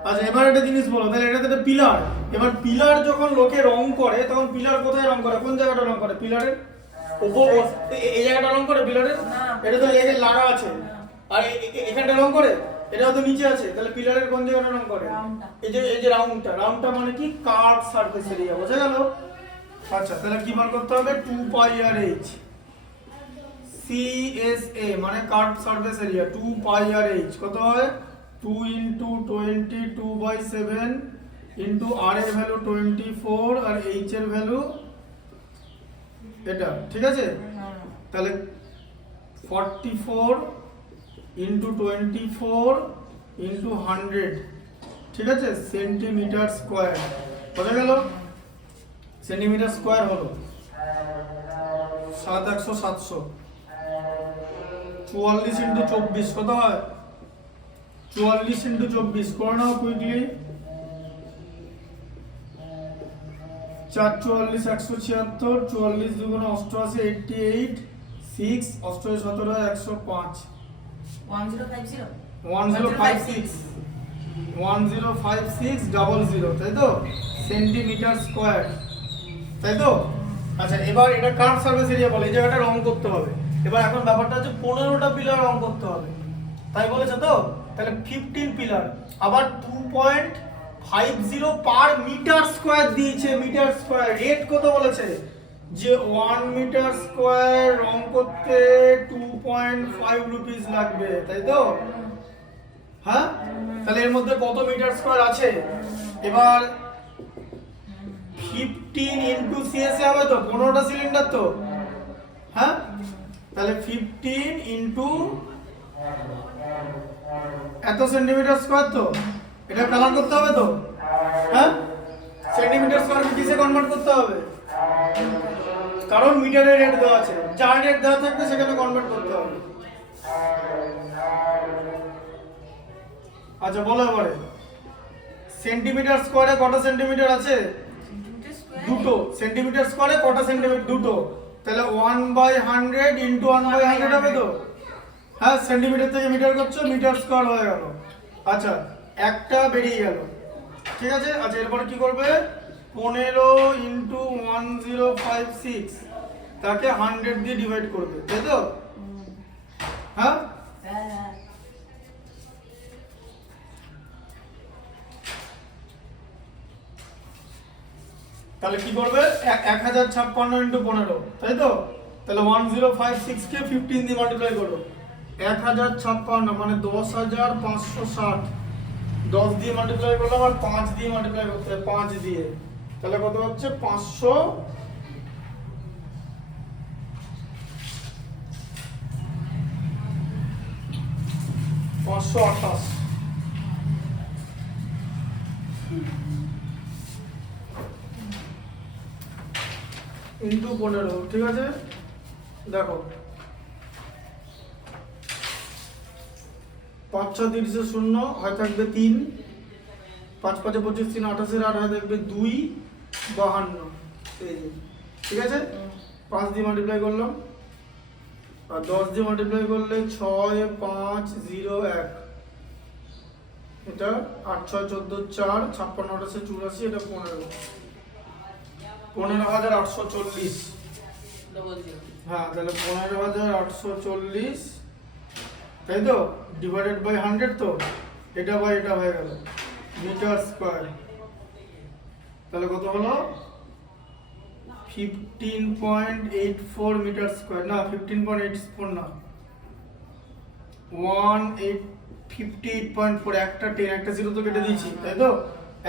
আচ্ছা এবার একটা জিনিস বলো, তাহলে এটা তো একটা পিলার। এবার পিলার যখন লোকে রং করে তখন পিলার কোথায় রং করে? কোন জায়গাটা রং করে? পিলারের উপর, এই জায়গাটা রং করে পিলারের? এটা তো লেগে লাগা আছে। আর এখানটা রং করে, এটাও তো নিচে আছে। তাহলে পিলারের কোন জায়গাটা রং করে? এই যে রাউন্ডটা মানে কি? কার্ভ সারফেস এরিয়া, বোঝা গেল? আচ্ছা তাহলে কি বার করতে হবে? 2 পাই আর এইচ CSA মানে কার্ভ সারফেস এরিয়া। 2 পাই আর এইচ কত হয়? 2 × 22/7 ইন্টু আর এর ভ্যালু 24 আর এইচ এর ভ্যালু এটা, ঠিক আছে? তাহলে 44 × 24 × 100, ঠিক আছে? সেন্টিমিটার স্কয়ার, বোঝা গেল? সেন্টিমিটার স্কয়ার হলো 700 44 × 24 কত হয়? 44 × 24 করে নাও কুইকলি। 4 44 176, 44 × 2 = 88, 88 6 88 17 105 1056 তাই তো? সেন্টিমিটার স্কয়ার, তাই তো? আচ্ছা এবার এটা কার্ভ সারফেস এরিয়া বলে। এই জায়গাটা রং করতে হবে। এবার এখন ব্যাপারটা হচ্ছে 15টা পিলার রং করতে হবে, তাই বলেছে তো? তাহলে 15 পিলার, আবার 2.50 পার মিটার স্কয়ার দিয়েছে, মিটার স্কয়ার। রেট কত বলেছে? যে 1 মিটার স্কয়ার রং করতে 2.5 রুপিস লাগবে, তাই তো? হ্যাঁ, তাহলে এর মধ্যে কত মিটার স্কয়ার আছে? এবার 15 ইনটু সিএসএ হবে তো, 15টা সিলিন্ডার তো, হ্যাঁ? তাহলে 15 ইনটু এত সেন্টিমিটার স্কয়ার, তো এটা কালার করতে হবে তো, হ্যাঁ? সেন্টিমিটার স্কয়ার কিসে কনভার্ট করতে হবে? কারণ মিটারের রেট দেওয়া আছে, যার রেট দেওয়া থাকবে সেখানে কনভার্ট করতে হবে। আচ্ছা বলো এবারে, সেন্টিমিটার স্কয়ারে কত সেন্টিমিটার আছে? দুটো। সেন্টিমিটার স্কয়ারে কত সেন্টিমিটার? দুটো। তাহলে 1/100 ইনটু 1/100 হবে তো, হ্যাঁ? সেন্টিমিটার থেকে মিটার করছো, মিটার স্কয়ার হয়ে গেল। আচ্ছা, একটা বেরিয়ে গেল, ঠিক আছে? আচ্ছা এরপরে কি করবে? 15 ইনটু 1056 তাকে 100 দিয়ে ডিভাইড করবে, তাই তো? হ্যাঁ, তাহলে কি করবে? 1056 ইনটু 15, তাই তো? তাহলে 1056 কে 15 দিয়ে মাল্টিপ্লাই করো। 1056 মানে 10560, 10 দিয়ে মাল্টিপ্লাই করলাম আর 5 দিয়ে মাল্টিপ্লাই করতে হবে, 5 দিয়ে। তাহলে কত হচ্ছে? 528 ইনটু 15, ঠিক আছে? দেখো 5 6 30 0 হয় থাকবে 3, 5 5 25 3 28 আর হয় থাকবে 2 52, এই যে, ঠিক আছে? 5 দিয়ে মাল্টিপ্লাই করলাম আর 10 দিয়ে মাল্টিপ্লাই করলে 6 5 0 1, এটা 8 6 14 4 56 28 84, এটা 15840। হ্যাঁ, তাহলে 15840, তাই তো? ডিভাইডেড বাই 100, তো এটা বাই এটা হয়ে গেল মিটার স্কয়ার। তাহলে কত হলো? 15.84 মিটার স্কয়ার, না 15.84 না, 58.4, একটা 10 একটা 0 তো কেটে দিয়েছি, তাই তো?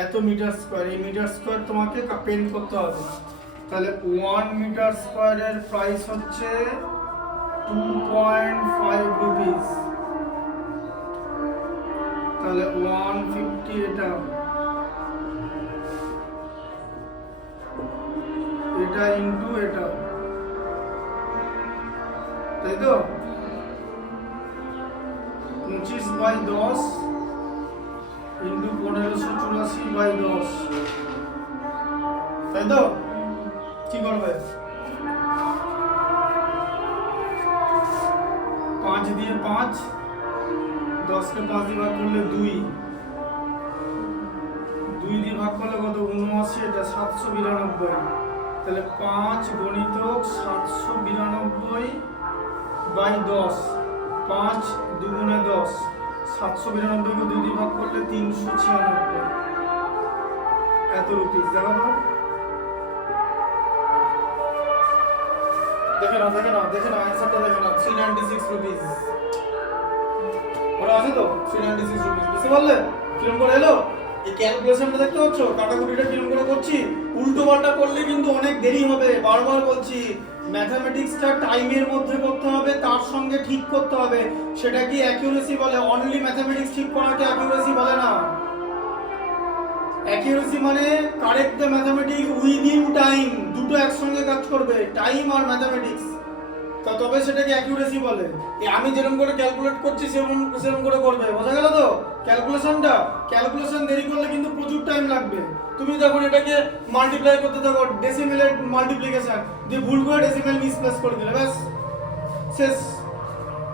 এত মিটার স্কয়ার, এই মিটার স্কয়ার তোমাকে পেন করতে হবে। তাহলে 1 মিটার স্কয়ারের প্রাইস হচ্ছে 2.5 রুপিস। তাহলে 150 এটা, এটা ইনটু এটা, তাই তো? 25/10 ইনটু 1584/10, তাই তো? কি করবে? 5 দিয়ে 5, 10 কে 5 দিয়ে ভাগ করলে 2, 2 দিয়ে ভাগ করলে কত? 79, এটা 792। তাহলে 5 গুণিতক 792/10, 5 2 10, 792 কে 2 দিয়ে ভাগ করলে 396, এত রুপিস। দেখো তো, দেখে নাও অ্যান্সারটা দেখে নাও, 396 রুপিস। ওরা আছে তো 396 রুপিস, বুঝতে পারলে কিরকম করে এলো? এই ক্যালকুলেশনটা দেখতে পাচ্ছ, কাটাকুটিটা কিরকম করে করছি? উল্টো পাল্টা করলে কিন্তু অনেক দেরি হবে, বারবার বলছি। ম্যাথমেটিক্সটা টাইমের মধ্যে করতে হবে, তার সঙ্গে ঠিক করতে হবে। সেটা কি অ্যাকিউরেসি বলে? অনলি ম্যাথমেটিক্স ঠিক করাকে অ্যাকিউরেসি বলে না। অ্যাকিউরেসি মানে correct the mathematics within time, দুটো একসঙ্গে কাজ করবে, টাইম আর ম্যাথমেটিক্স, তবে সেটাকে অ্যাকিউরেসি বলে। আমি যেরকম করে ক্যালকুলেট করছি সেরকম করে করবে, বোঝা গেল তো? ক্যালকুলেশন দেরি করলে কিন্তু প্রচুর টাইম লাগবে। তুমি যখন এটাকে মাল্টিপ্লাই করতে থাকো, ডেসিমেলের মাল্টিপ্লিকেশন দিয়ে ভুল করে ডেসিমেল মিসপ্লেস করে দিলে, ব্যাস শেষ।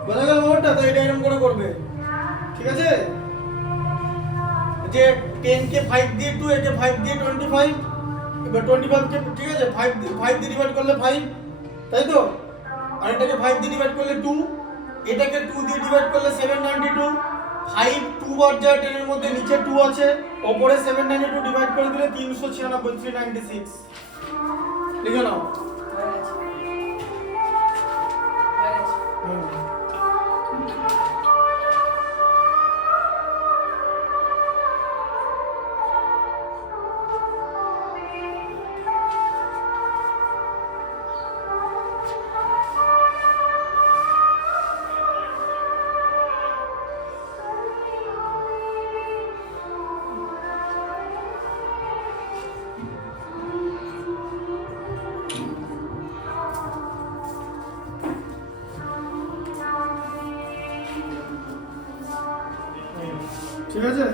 বোঝা গেল ব্যাপারটা? তো এটা এরকম করে করবে, ঠিক আছে? যে 10 কে 5 দিয়ে 2, একে 5 দিয়ে 25, এবার 25 কে, ঠিক আছে, 5 দিয়ে ডিভাইড করলে 5, তাই তো? আর এটাকে 5 দিয়ে ডিভাইড করলে 2, এটাকে 2 দিয়ে ডিভাইড করলে 792, 5 2 বার যায় 10 এর মধ্যে নিচে 2 আছে, উপরে 792 ডিভাইড করে দিলে 396 396 লিখে নাও। হয়ে গেছে। হয়ে গেছে। ঠিক আছে?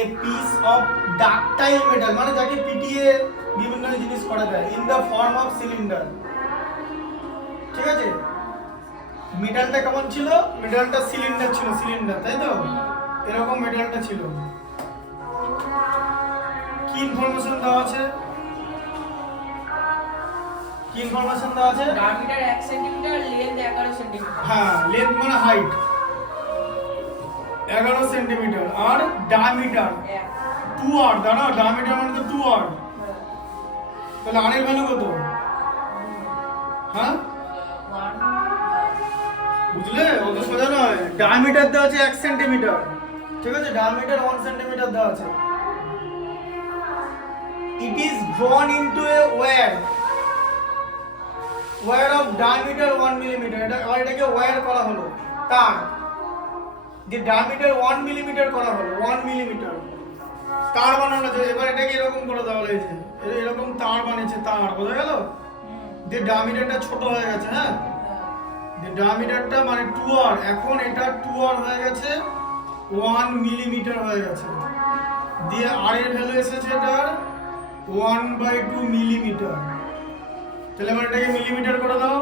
A piece of ductile metal মানে যাকে পিটিয়ে বিভিন্ন জিনিস করা যায় in the form of cylinder, ঠিক আছে? মেটালটা কেমন ছিল? মেটালটা সিলিন্ডার ছিল, সিলিন্ডার, তাই তো? এরকম মেটালটা ছিল। কি ইনফরমেশন দেওয়া আছে? কি ইনফরমেশন দেওয়া আছে? Diameter 1 centimetre, length 11 centimetre. হ্যাঁ, লেন্থ মানে হাইট 11 সেন্টিমিটার আর ডায়ামিটার 2r, দাঁড়া, ডায়ামিটার মানে তো 2r, তাহলে r এর ভ্যালু কত? হ্যাঁ, বুঝলে? অত সোজা নয়। ডায়ামিটার দেওয়া আছে 1 সেন্টিমিটার, ঠিক আছে? ডায়ামিটার 1 সেন্টিমিটার দেওয়া আছে। It is drawn into a wire of diameter 1 millimeter, এটাকে ওয়্যার করা হলো, তার যে ডায়ামিটার 1 মিলিমিটার করা হলো, 1 মিলিমিটার তার বানানো আছে। এবার এটাকে এরকম করে দেওয়া হয়েছে, এরকম তার বানিয়েছে, তার, বোঝা গেল? যে ডায়ামিটারটা ছোট হয়ে গেছে, হ্যাঁ, যে ডায়ামিটারটা মানে 2r, এখন এটা 2r হয়ে গেছে, 1 মিলিমিটার হয়ে গেছে, দিয়ে r এর ভ্যালু এসেছে এটার 1/2 মিলিমিটার। তাহলে এবার এটাকে মিলিমিটার করে দাও,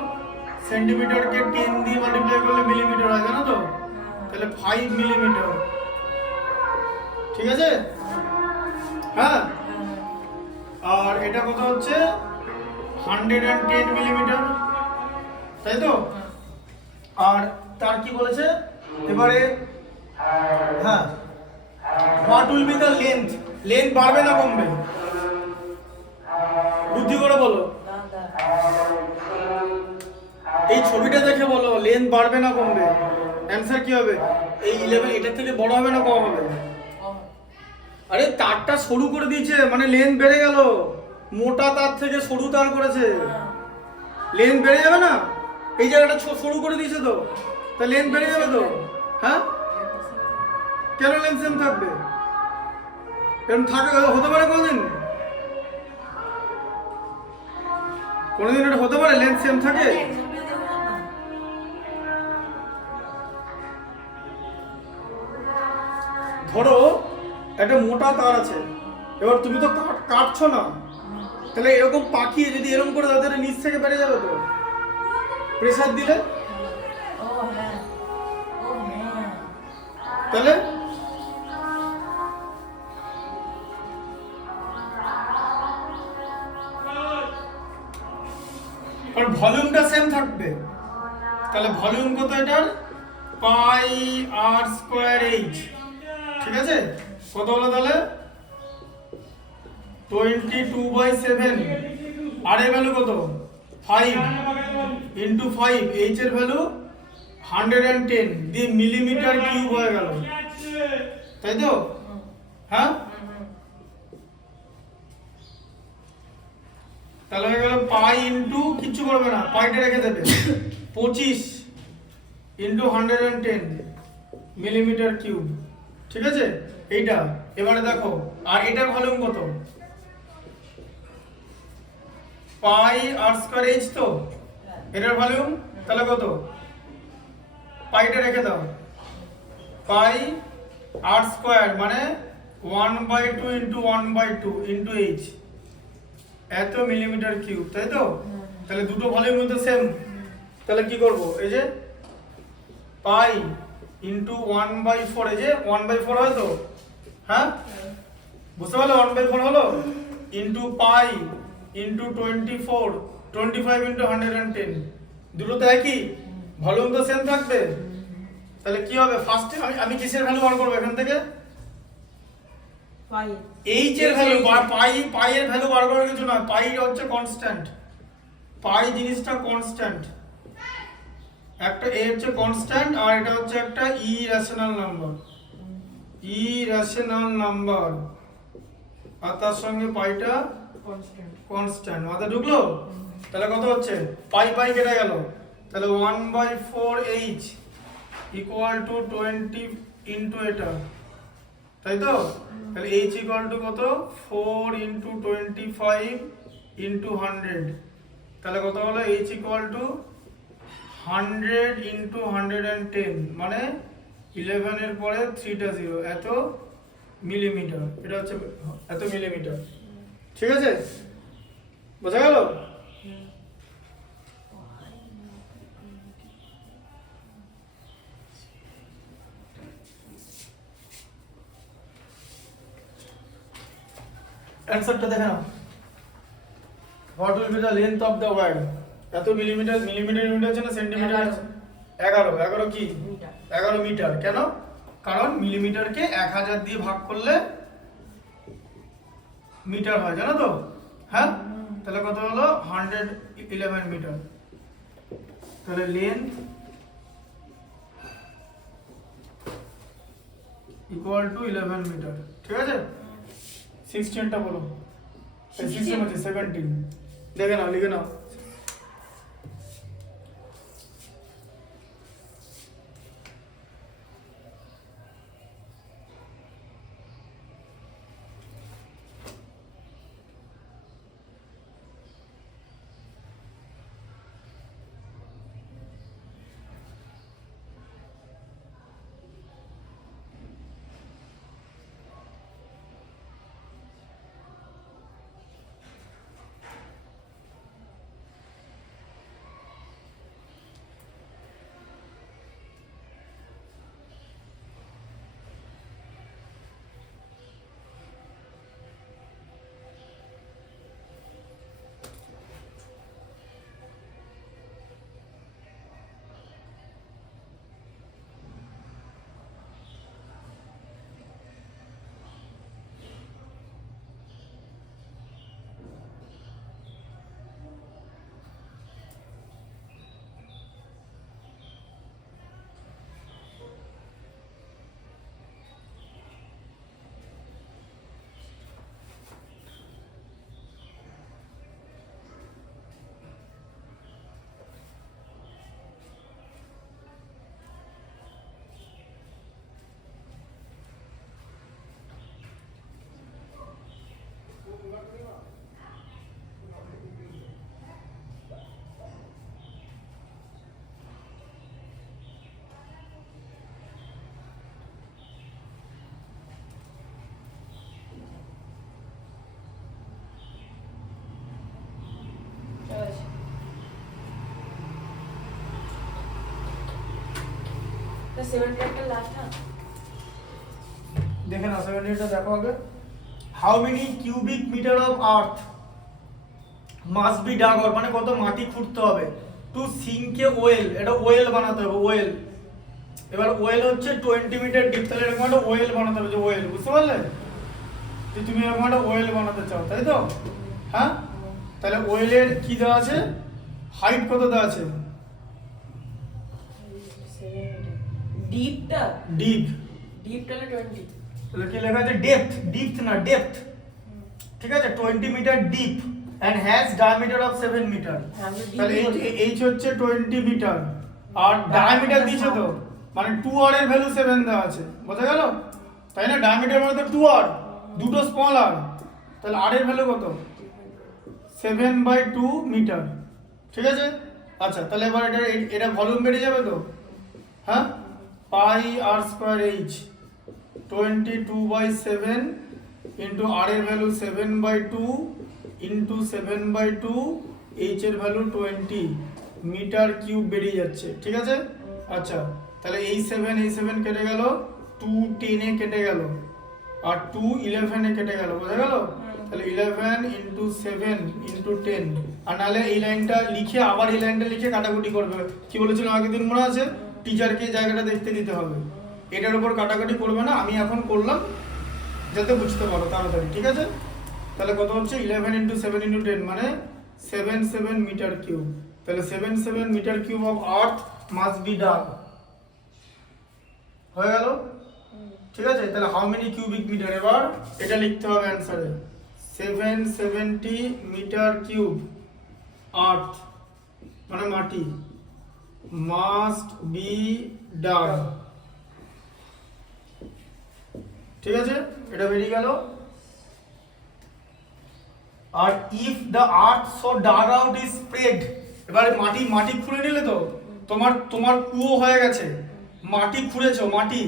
সেন্টিমিটারকে 10 দিয়ে মাল্টিপ্লাই করলে মিলিমিটার হয়, জানো তো? তাহলে 5 মিলিমিটার, ঠিক আছে? হ্যাঁ, আর এটা কত হচ্ছে? 110 মিলিমিটার, তাই তো? আর তার কি বলেছে এবারে? হ্যাঁ, what will be the length? Length বাড়বে না কমবে? বুদ্ধি করে বলো, এই ছবিটা দেখে বলো, লেন্থ বাড়বে না কমবে? অ্যানসার কি হবে? এই 11 এটার থেকে বড় হবে না কম হবে? আরে তারটা সরু করে দিয়েছে মানে লেন্থ বেড়ে গেল, মোটা তার থেকে সরু তার করেছে, লেন্থ বেড়ে যাবে না? এই জায়গাটা সরু করে দিয়েছে তো, তা লেন্থ বেড়ে যাবে তো, হ্যাঁ? কেন লেন্থ সেম থাকবে? এরকম থাকে, হতে পারে কোনদিন? কোনদিন এটা হতে পারে লেন্থ সেম থাকে? ধরো একটা মোটা তার আছে, এবার তুমি তো কাটছো না, তাহলে এরকম পাকিয়ে যদি এরকম করে তাদের নিচ থেকে বেড়ে যাবে তো, প্রেসার দিলে, তাহলে আর ভলিউমটা সেম থাকবে, তাহলে ভলিউম কত এটার? পাই আর স্কয়ার এইচ, ঠিক আছে? কত হলো তাহলে? 22/7, আর এর ভ্যালু কত? 5 ইন্টু 5, এইচ এর ভ্যালু 110 দিয়ে মিলিমিটার কিউব হয়ে গেল, তাই তো? হ্যাঁ, তাহলে হয়ে গেল পাই ইন্টু কিচ্ছু করবে না, পাইটা রেখে দেবে 25 ইন্টু 110 মিলিমিটার কিউব। ঠিক আছে, এইটা এবারে দেখো, আর এটার ভলিউম কত? পাই আর স্কয়ার এইচ তো এটার ভলিউম, তাহলে কত? পাইটা রেখে দাও, পাই আর স্কয়ার মানে 1/2 ইন্টু 1/2 ইন্টু এইচ, এত মিলিমিটার কিউব, তাই তো? তাহলে দুটো ভলিউম তো সেম, তাহলে কি করব? এই যে পাই ইন্টু 1/4, এই যে 1/4 হয় তো, হ্যাঁ বুঝতে পারলে? 1/4 হলো ইন্টু পাই ইন্টু 25 ইন্টু 110, দুটো তো একই, ভলিউম তো সেম থাকবে। তাহলে কি হবে? ফার্স্টে আমি কিসের ভ্যালু বার করব এখান থেকে? পাই এইচ এর ভ্যালু, পাই এর ভ্যালু বার করার কিছু না, পাই হচ্ছে কনস্ট্যান্ট, পাই জিনিসটা কনস্ট্যান্ট, একটা এ হচ্ছে কনস্ট্যান্ট আর এটা হচ্ছে একটা ইরেশনাল নাম্বার, আর তার সঙ্গে পাইটা কনস্ট্যান্ট। কনস্ট্যান্ট। মাথায় ঢুকলো? তাহলে কত হচ্ছে? পাই কেটে গেল, তাহলে 1/4h ইকুয়াল টু 20 ইন্টু এটা, তাই তো? তাহলে h ইকুয়াল টু কত? 4 ইন্টু 25 ইন্টু 100, তাহলে কত হলো? h ইকুয়াল টু 100 ইন্টু 110 মানে 11 এর পরে 3টা 0, এত মিলিমিটার। এটা হচ্ছে এত মিলিমিটার। ঠিক আছে, বোঝা গেল? অ্যানসারটা দেখে নাও। What will be the length of the wire? এত মিলিমিটার, ইউনিট আছে না সেন্টিমিটার আছে? 11 কি? মিটার। 11 মিটার। কেন? কারণ মিলিমিটারকে 1000 দিয়ে ভাগ করলে মিটার হয়, জানো তো? হ্যাঁ, তাহলে কত হলো? 111 মিটার। তাহলে লেন্থ ইকুয়াল টু 11 মিটার। ঠিক আছে, 16টা বলো। 16 আছে 17, দেখে নাও, লিখে নাও। तो 78 लास्ट था। দেখে নাও 78টা দেখো আগে। How many cubic metre of earth must be dug, মানে কত মাটি খুঁড়তে হবে টু সিঙ্ক এ ওয়েল, এটা ওয়েল বানাতে হবে, ওয়েল। এবার ওয়েল হচ্ছে 20 মিটার ডিপ, তাহলে এরকম একটা ওয়েল বানাতে হবে, যে ওয়েল, বুঝতে পারলে? যে তুমি এরকম একটা ওয়েল বানাতে চাও, তাই তো? হ্যাঁ, তাহলে ওয়েলের কি দেওয়া আছে? হাইট কত দেওয়া আছে? डीपটা ডিপ, डीपটা হলো 20। তাহলে কি লেখা আছে? ডেপথ, ডিপথ না ডেপথ। ঠিক আছে, 20 metre deep, and has diameter of 7 metre তাহলে h হচ্ছে 20 মিটার আর ডায়ামিটার দিয়েছে তো মানে 2r এর ভ্যালু 7 দেওয়া আছে বোঝা গেল তাই না ডায়ামিটার মানে তো 2r দুটো স্মল r তাহলে r এর ভ্যালু কত 7/2 মিটার ঠিক আছে আচ্ছা তাহলে এবার এটা ভলিউম বেড়ে যাবে তো হ্যাঁ পাই r square h 22/7 into r এর ভ্যালু 7/2 ইনটু 7/2 h এর ভ্যালু 20 মিটার কিউব বেরিয়ে যাচ্ছে ঠিক আছে আচ্ছা তাহলে এই 7 কেটে গেল 2 10 এ কেটে গেল আর 2 11 এ কেটে গেল বোঝা গেল তাহলে 11 ইনটু 7 ইনটু 10 আর নালে এই লাইনটা লিখে আবার এই লাইনটা লিখে কাটাকুটি করবে কি বলেছিলাম আগের দিন মনে আছে টিচারকে জায়গাটা দেখতে দিতে হবে এটার উপর কাটাকাটি করবে না আমি এখন করলাম যাতে বুঝতে পারো তাড়াতাড়ি ঠিক আছে তাহলে কত হচ্ছে 11 ইনটু 7 ইনটু 10 মানে 77 মিটার কিউব তাহলে 77 metre cube of earth must be dug হয়ে গেল ঠিক আছে তাহলে হাউ মেনি কিউবিক মিটার এবার এটা লিখতে হবে অ্যানসারে 770 মিটার কিউব আর্থ মানে মাটি মাস্ট বি ডাগ ঠিক আছে এটা বেরিয়ে গেল আর if the earth so dug out is spread এবারে মাটি খুঁড়ে নিলে তো তোমার কুয়ো হয়ে গেছে মাটি খুঁড়েছো মাটি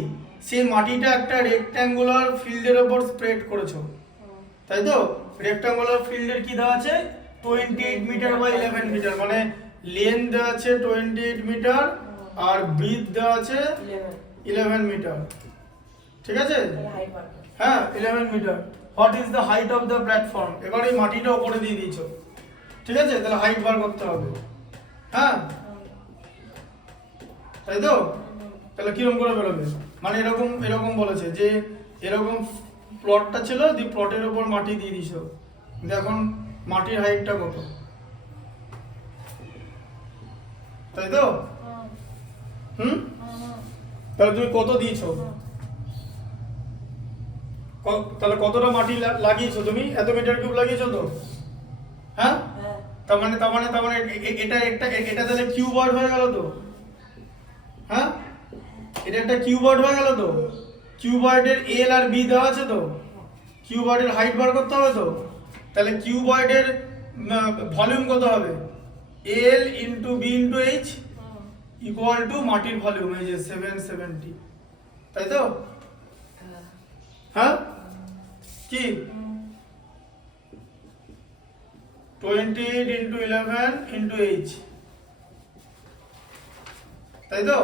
সেই মাটিটা একটা রেক্ট্যাঙ্গুলার ফিল্ডের উপর স্প্রেড করেছো তাই তো রেক্ট্যাঙ্গুলার ফিল্ডের কি দেওয়া আছে 28 মিটার বাই 11 মিটার মানে লেন্থ দেওয়া আছে 28 মিটার আর ব্রিথ দেওয়া আছে 11 মিটার ঠিক আছে হ্যাঁ 11 metre what is the height of the platform এবার এই মাটিটা উপরে দিয়ে দিয়েছো ঠিক আছে তাহলে হাইট বার করতে হবে হ্যাঁ তাই তো তাহলে কিরকম করে বেরোবে মানে এরকম বলেছে যে এরকম প্লটটা ছিল দি প্লটের উপর মাটি দিয়ে দিছো এখন মাটির হাইটটা কত তাই তো তাহলে তুমি কত দিয়েছো তাহলে কতটা মাটি লাগিয়েছো তুমি এত মিটার কিউব লাগিয়েছো তো হ্যাঁ তার মানে এটা তাহলে কিউবয়েড হয়ে গেল তো হ্যাঁ এটা একটা কিউবয়েড হয়ে গেল তো কিউবয়েডের এল আর বি দেওয়া আছে তো কিউবয়েডের হাইট বার করতে হবে তো তাহলে কিউবয়েডের ভলিউম কত হবে L into B into H equal to মাটির ভলিউম এই যে 770 তাই তো হ্যাঁ কি 28 ইনটু 11 ইনটু এইচ তাই তো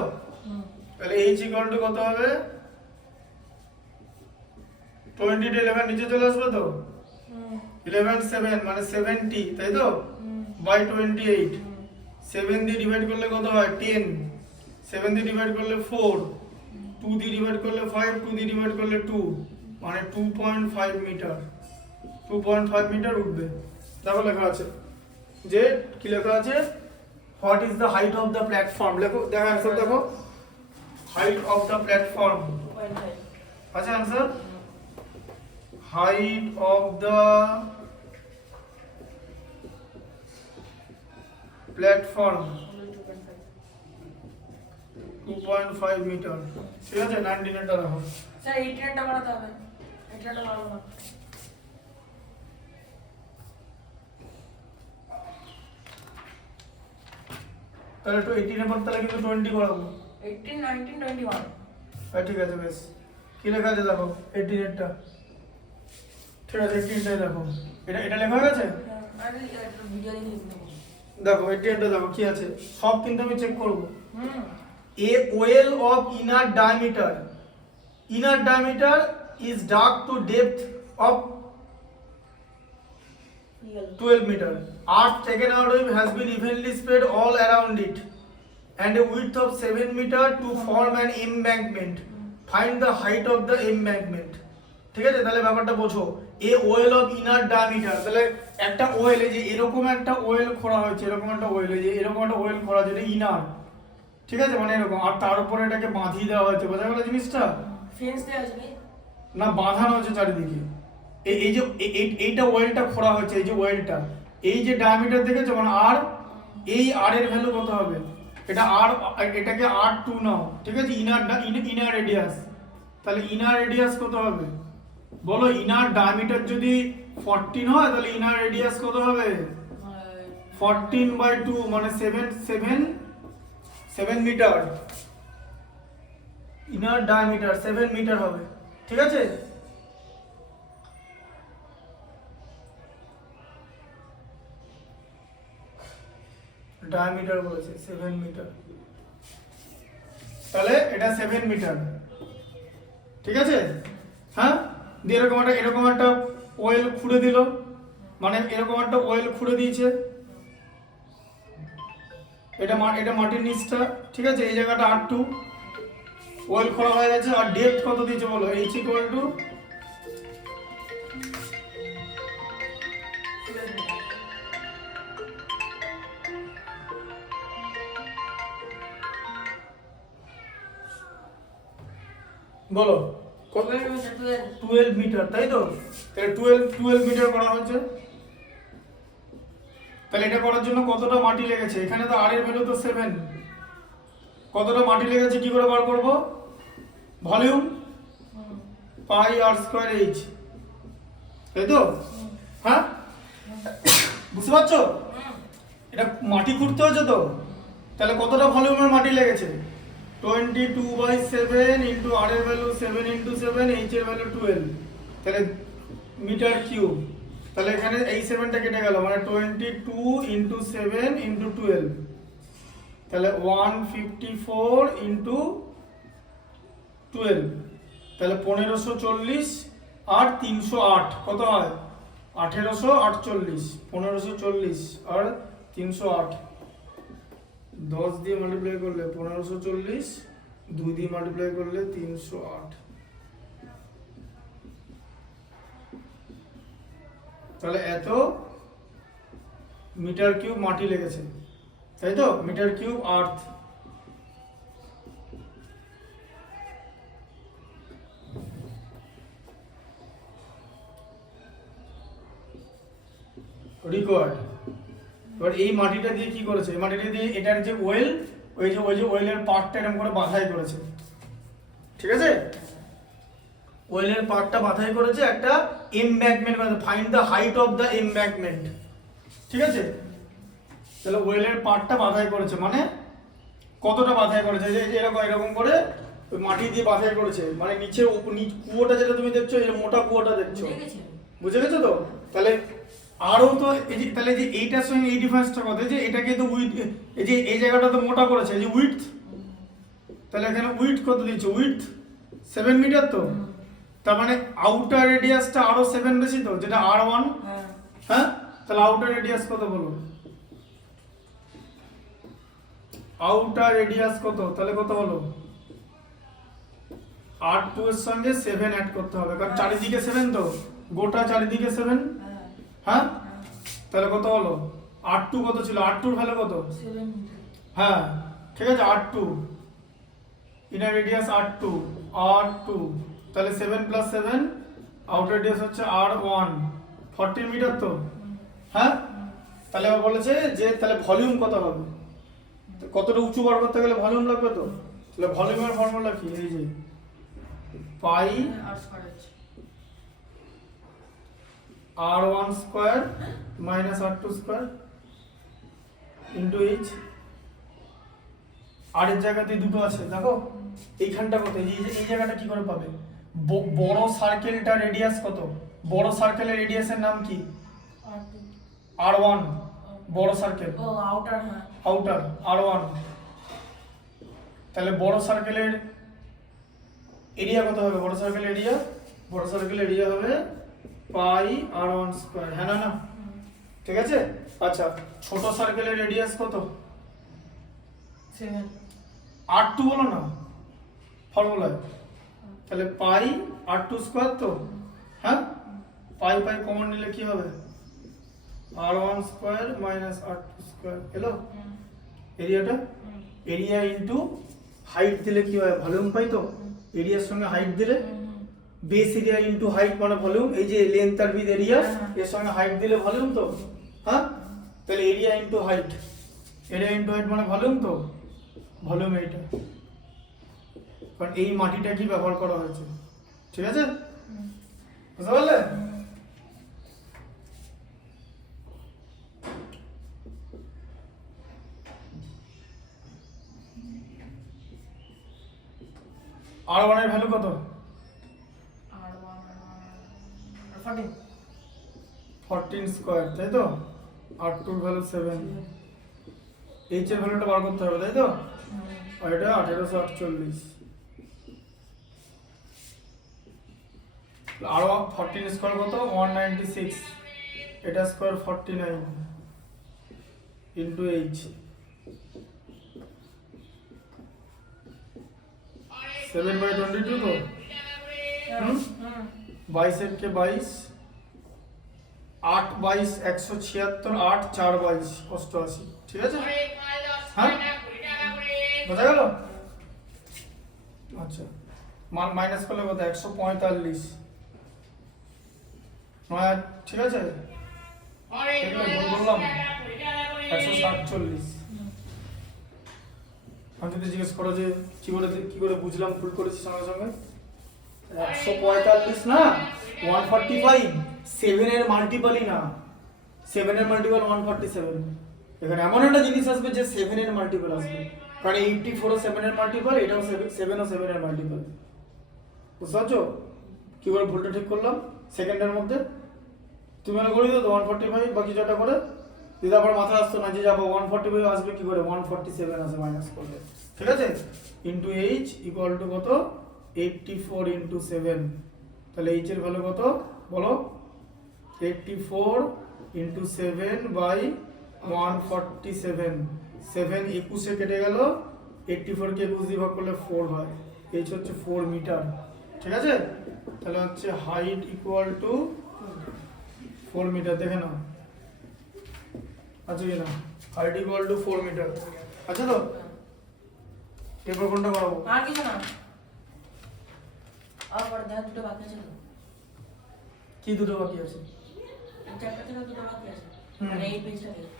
তাহলে এইচ ইকুয়াল টু কত হবে 20 তে 11 নিচে চলে আসবে তো 11 7 মানে 70 তাই তো বাই 28 7 দিয়ে ডিভাইড করলে কত হয় 10 7 দিয়ে ডিভাইড করলে 4 2 দিয়ে ডিভাইড করলে 5 2 দিয়ে ডিভাইড করলে 2 মানে 2.5 মিটার 2.5 মিটার উঠবে দেখো লেখা আছে যে কি লেখা আছে what is the height of the platform লেখো দেখো आंसर দেখো হাইট অফ দ্য প্ল্যাটফর্ম 2.5 আচ্ছা answer height of the platform 2.5 meter ঠিক আছে 19 এর রাখো স্যার 18 টা বাড়াতে হবে 18 টা বাড়াবো না তাহলে তো 18 এর পর তাহলে কিন্তু 20 করাবো 18 19 21 ঠিক আছে বেশ কি লেখা আছে দেখো 18 এরটা ঠিক আছে 18 টাই দেখো এটা লেখা হয়ে গেছে আরে এটা ভিডিও দেখে দেখো 18 টা দেখো কি আছে সব কিন্তু আমি চেক করব a oil of inner diameter is dug to depth of 12 meter earth taken out of has been evenly spread all around it and a width of 7 meter to form an embankment find the height of the embankment ঠিক আছে তাহলে ব্যাপারটা বোঝো a oil of inner diameter তাহলে একটা ওয়েল এই যে এরকম একটা ওয়েল খোঁড়া হয়েছে এরকম একটা ওয়েল এই যে এরকম একটা ওয়েল খোঁড়া যেটা ইনার ঠিক আছে মানে এরকম আর তার উপরে এটাকে বাঁধিয়ে দেওয়া হয়েছে বোঝা গেল জিনিসটা ফেন্স দেওয়া আছে না বাঁধানো হয়েছে চারিদিকে এই যে এইটা ওয়েলটা খোঁড়া হয়েছে এই যে ওয়েলটা এই যে ডায়ামিটার দেখেছো মানে আর, এই আর এর ভ্যালু কত হবে? এটা আর, এটাকে R2 নাও, ঠিক আছে, ইনার রেডিয়াস। তাহলে ইনার রেডিয়াস কত হবে বলো? ইনার ডায়ামিটার যদি 14 হয় তাহলে ইনার রেডিয়াস কত হবে? 14/2 মানে 7 মিটার। ইনার ডায়ামিটার 7 মিটার হবে, ঠিক আছে। ডায়ামিটার বলেছে 7 মিটার, তাহলে এটা 7 মিটার, ঠিক আছে। হ্যাঁ, দিয়ে এরকম একটা ওয়েল খুঁড়ে দিল, মানে এরকম একটা ওয়েল খুঁড়ে দিয়েছে, এটা মাটির নিচটা, ঠিক আছে। এই জায়গাটা R2 ওয়েল খোলা হয়ে গেছে। আর ডেপথ কত দিয়েছে বলো? H = বলো 12 মিটার, তাই তো? তাহলে 12 মিটার করা হয়েছে। তাহলে এটা করার জন্য কতটা মাটি লেগেছে? এখানে তো আর এর ভ্যালু তো 7, কতটা মাটি লেগেছে কি করে বার করব? ভলিউম পাই R²H, তাই তো? হ্যাঁ, বুঝতে পারছো? এটা মাটি খুঁড়তে হচ্ছে তো, তাহলে কতটা ভলিউমের মাটি লেগেছে? 22/7 ইন্টু আর এর ভ্যালু 7 ইন্টু 7, এইচ এর ভ্যালু 12, তাহলে মিটার কিউব। তাহলে এখানে এই 7টা কেটে গেল, মানে 22 ইন্টু 7 ইন্টু 12, তাহলে 154 ইন্টু 12, তাহলে 1540 আর 308 কত হয়? 1848। 1540 আর 308, 10 দিয়ে মাল্টিপ্লাই করলে 1540, 2 দিয়ে মাল্টিপ্লাই করলে 308, তাহলে এত মিটার কিউব মাটি লেগেছে, তাই তো? মিটার কিউব আর্থ। রিকোয়ার্ড। এবার এই মাটিটা দিয়ে কি করেছে? এই মাটিটা দিয়ে এটার যে ওয়েল, ওই যে ওয়েলের পার্টটা এরকম করে বাঁধাই করেছে, ঠিক আছে। ওয়েলের পার্টটা বাঁধাই করেছে একটা এমব্যাঙ্কমেন্ট, মানে find the height of the embankment, ঠিক আছে। তাহলে ওয়েলের পার্টটা বাঁধাই করেছে, মানে কতটা বাঁধাই করেছে? যে এরকম করে ওই মাটি দিয়ে বাঁধাই করেছে, মানে নিচে কুয়োটা যেটা তুমি দেখছো, এই মোটা কুয়োটা দেখছো, বুঝে গেছো তো? তাহলে আরও তো তাহলে যে এইটার সঙ্গে এই ডিফারেন্সটা কত? যে এটাকে তো উইথ, এই যে এই জায়গাটা তো মোটা করেছে, এই যে উইথ, তাহলে এখানে উইথ কত দিচ্ছে? উইথ 7 মিটার, তো তার মানে আউটার রেডিয়াসটা আরো 7 বেশি, তো যেটা R1। হ্যাঁ, তাহলে আউটার রেডিয়াস কত বলো? আউটার রেডিয়াস কত? তাহলে কত হলো? R2 এর সঙ্গে 7 অ্যাড করতে হবে, কারণ চারিদিকে 7, তো গোটা চারিদিকে 7। হ্যাঁ, তাহলে কত হলো? R2 কত ছিল? R2 এর ভ্যালু কত? 7। হ্যাঁ, ঠিক আছে, R2 ইনার রেডিয়াস R2, তাহলে 7 + 7, আউটার রেডিয়াস হচ্ছে R1, 14 মিটার, তো হ্যাঁ। তাহলে আবার বলেছে যে তাহলে ভলিউম কত হবে? কতটা উঁচু বার করতে গেলে ভলিউম লাগবে, তো তাহলে ভলিউমের ফর্মুলা কি? এই যে pi R1² minus R2² into H. R এর জায়গাতে দুটো আছে, দেখো এইখানটা কত? এই জায়গাটা কি করে পাবে? বড় সার্কেলটা রেডিয়াস কত? বড় সার্কেলের রেডিয়াসের নাম কি? R1, বড় সার্কেল, আউটার R1। তাহলে বড় সার্কেলের এরিয়া কত হবে? বড় সার্কেলের এরিয়া হবে পাই R1²। হ্যাঁ না, ঠিক আছে। আচ্ছা, ছোট সার্কেলের রেডিয়াস কত? 7। R2 বলো না ফর্মুলায়, তাহলে পাই R2², তো হ্যাঁ, পাই কমন নিলে কি হবে? R1² মাইনাস R2² এলো এরিয়াটা। এরিয়া ইন্টু হাইট দিলে কি হয়? ভলিউম পাই, তো এরিয়ার সঙ্গে হাইট দিলে, বেস এরিয়া ইন্টু হাইট মানে ভলিউম। এই যে লেন্থ আর উইথ এরিয়া, এর সঙ্গে হাইট দিলে ভলিউম, তো হ্যাঁ, তাহলে area into height, area into height মানে ভলিউম, তো ভলিউম এইটা, কারণ এই মাটিটা কি ব্যবহার করা হয়েছে, ঠিক আছে, বুঝতে পারলে? R1 এর ভ্যালু কত? R1 14 স্কয়ার, তাই তো? R2 এর ভ্যালু 7, H এর ভ্যালুটা বার করতে হবে, তাই তো? আর এটা 1848, আর 14 স্কয়ার কত? 196, এটা স্কয়ার 49 ইনটু H, 7/22 তো? 22 এর কে 22, 8 22 176, 8 4 22 88, ঠিক আছে? হ্যাঁ, বোঝা গেল? আচ্ছা, মান মাইনাস করলে কত? 145, 9, ঠিক আছে, দেখলে ভুল বললাম, 147। আমি যদি জিজ্ঞেস করো যে কি করে বুঝলাম ভুল করেছি সঙ্গে সঙ্গে, 145 না 145, 7 এর মাল্টিপলই না, 7 এর মাল্টিপল 147, এখানে এমন একটা জিনিস আসবে যে 7 এর মাল্টিপল আসবে, কারণ 84 ও 7 এর মাল্টিপল, এটাও 7 ও 7 এর মাল্টিপল, বুঝতে পারছো কি করে ভুলটা ঠিক করলাম সেকেন্ডের মধ্যে? তুমি মনে করি তো 145 বা কিছু একটা করে দিদা, আবার মাথায় আসতো না যে যাবো 145 আসবে কি করে, 147 আসে মাইনাস করলে, ঠিক আছে, ইনটু H ইকুয়াল টু কত? 84 ইনটু 7, তাহলে H এর ভ্যালু কত বলো? 84 ইনটু 7 বাই 147, 7 21 এ কেটে গেল, 84 কে 21 দিয়ে ভাগ করলে 4 হয়, H হচ্ছে 4 মিটার, ঠিক আছে, তাহলে হচ্ছে হাইট ইকুয়াল টু 4 মিটার, দেখে নাও আছে কি না, হাইট ইকুয়াল টু 4 মিটার, আচ্ছা তো? এরপর কোনটা করাবো? আর কিছু না, আর পরে দেখা দুটো বাকি আছে তো, কি দুটো বাকি আছে? চ্যাপ্টার থেকে দুটো বাকি আছে, হুম। মানে এই পেজটা থেকে।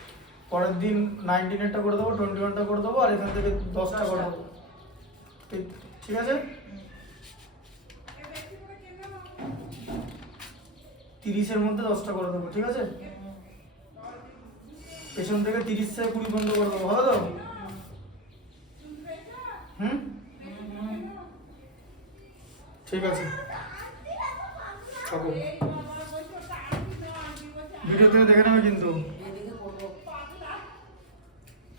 পরের দিন 19 এরটা করে দেবো, 21টা করে দেবো, আর এখান থেকে 10টা করে দেবো, ঠিক আছে? 30 এর মধ্যে 10টা করে দেবো, ঠিক আছে, পেছন থেকে 30 থেকে 20 বন্ধ করে দেবো, ভালো তো? হুম, ঠিক আছে, থাকো, ভিডিও থেকে দেখে নেবে কিন্তু।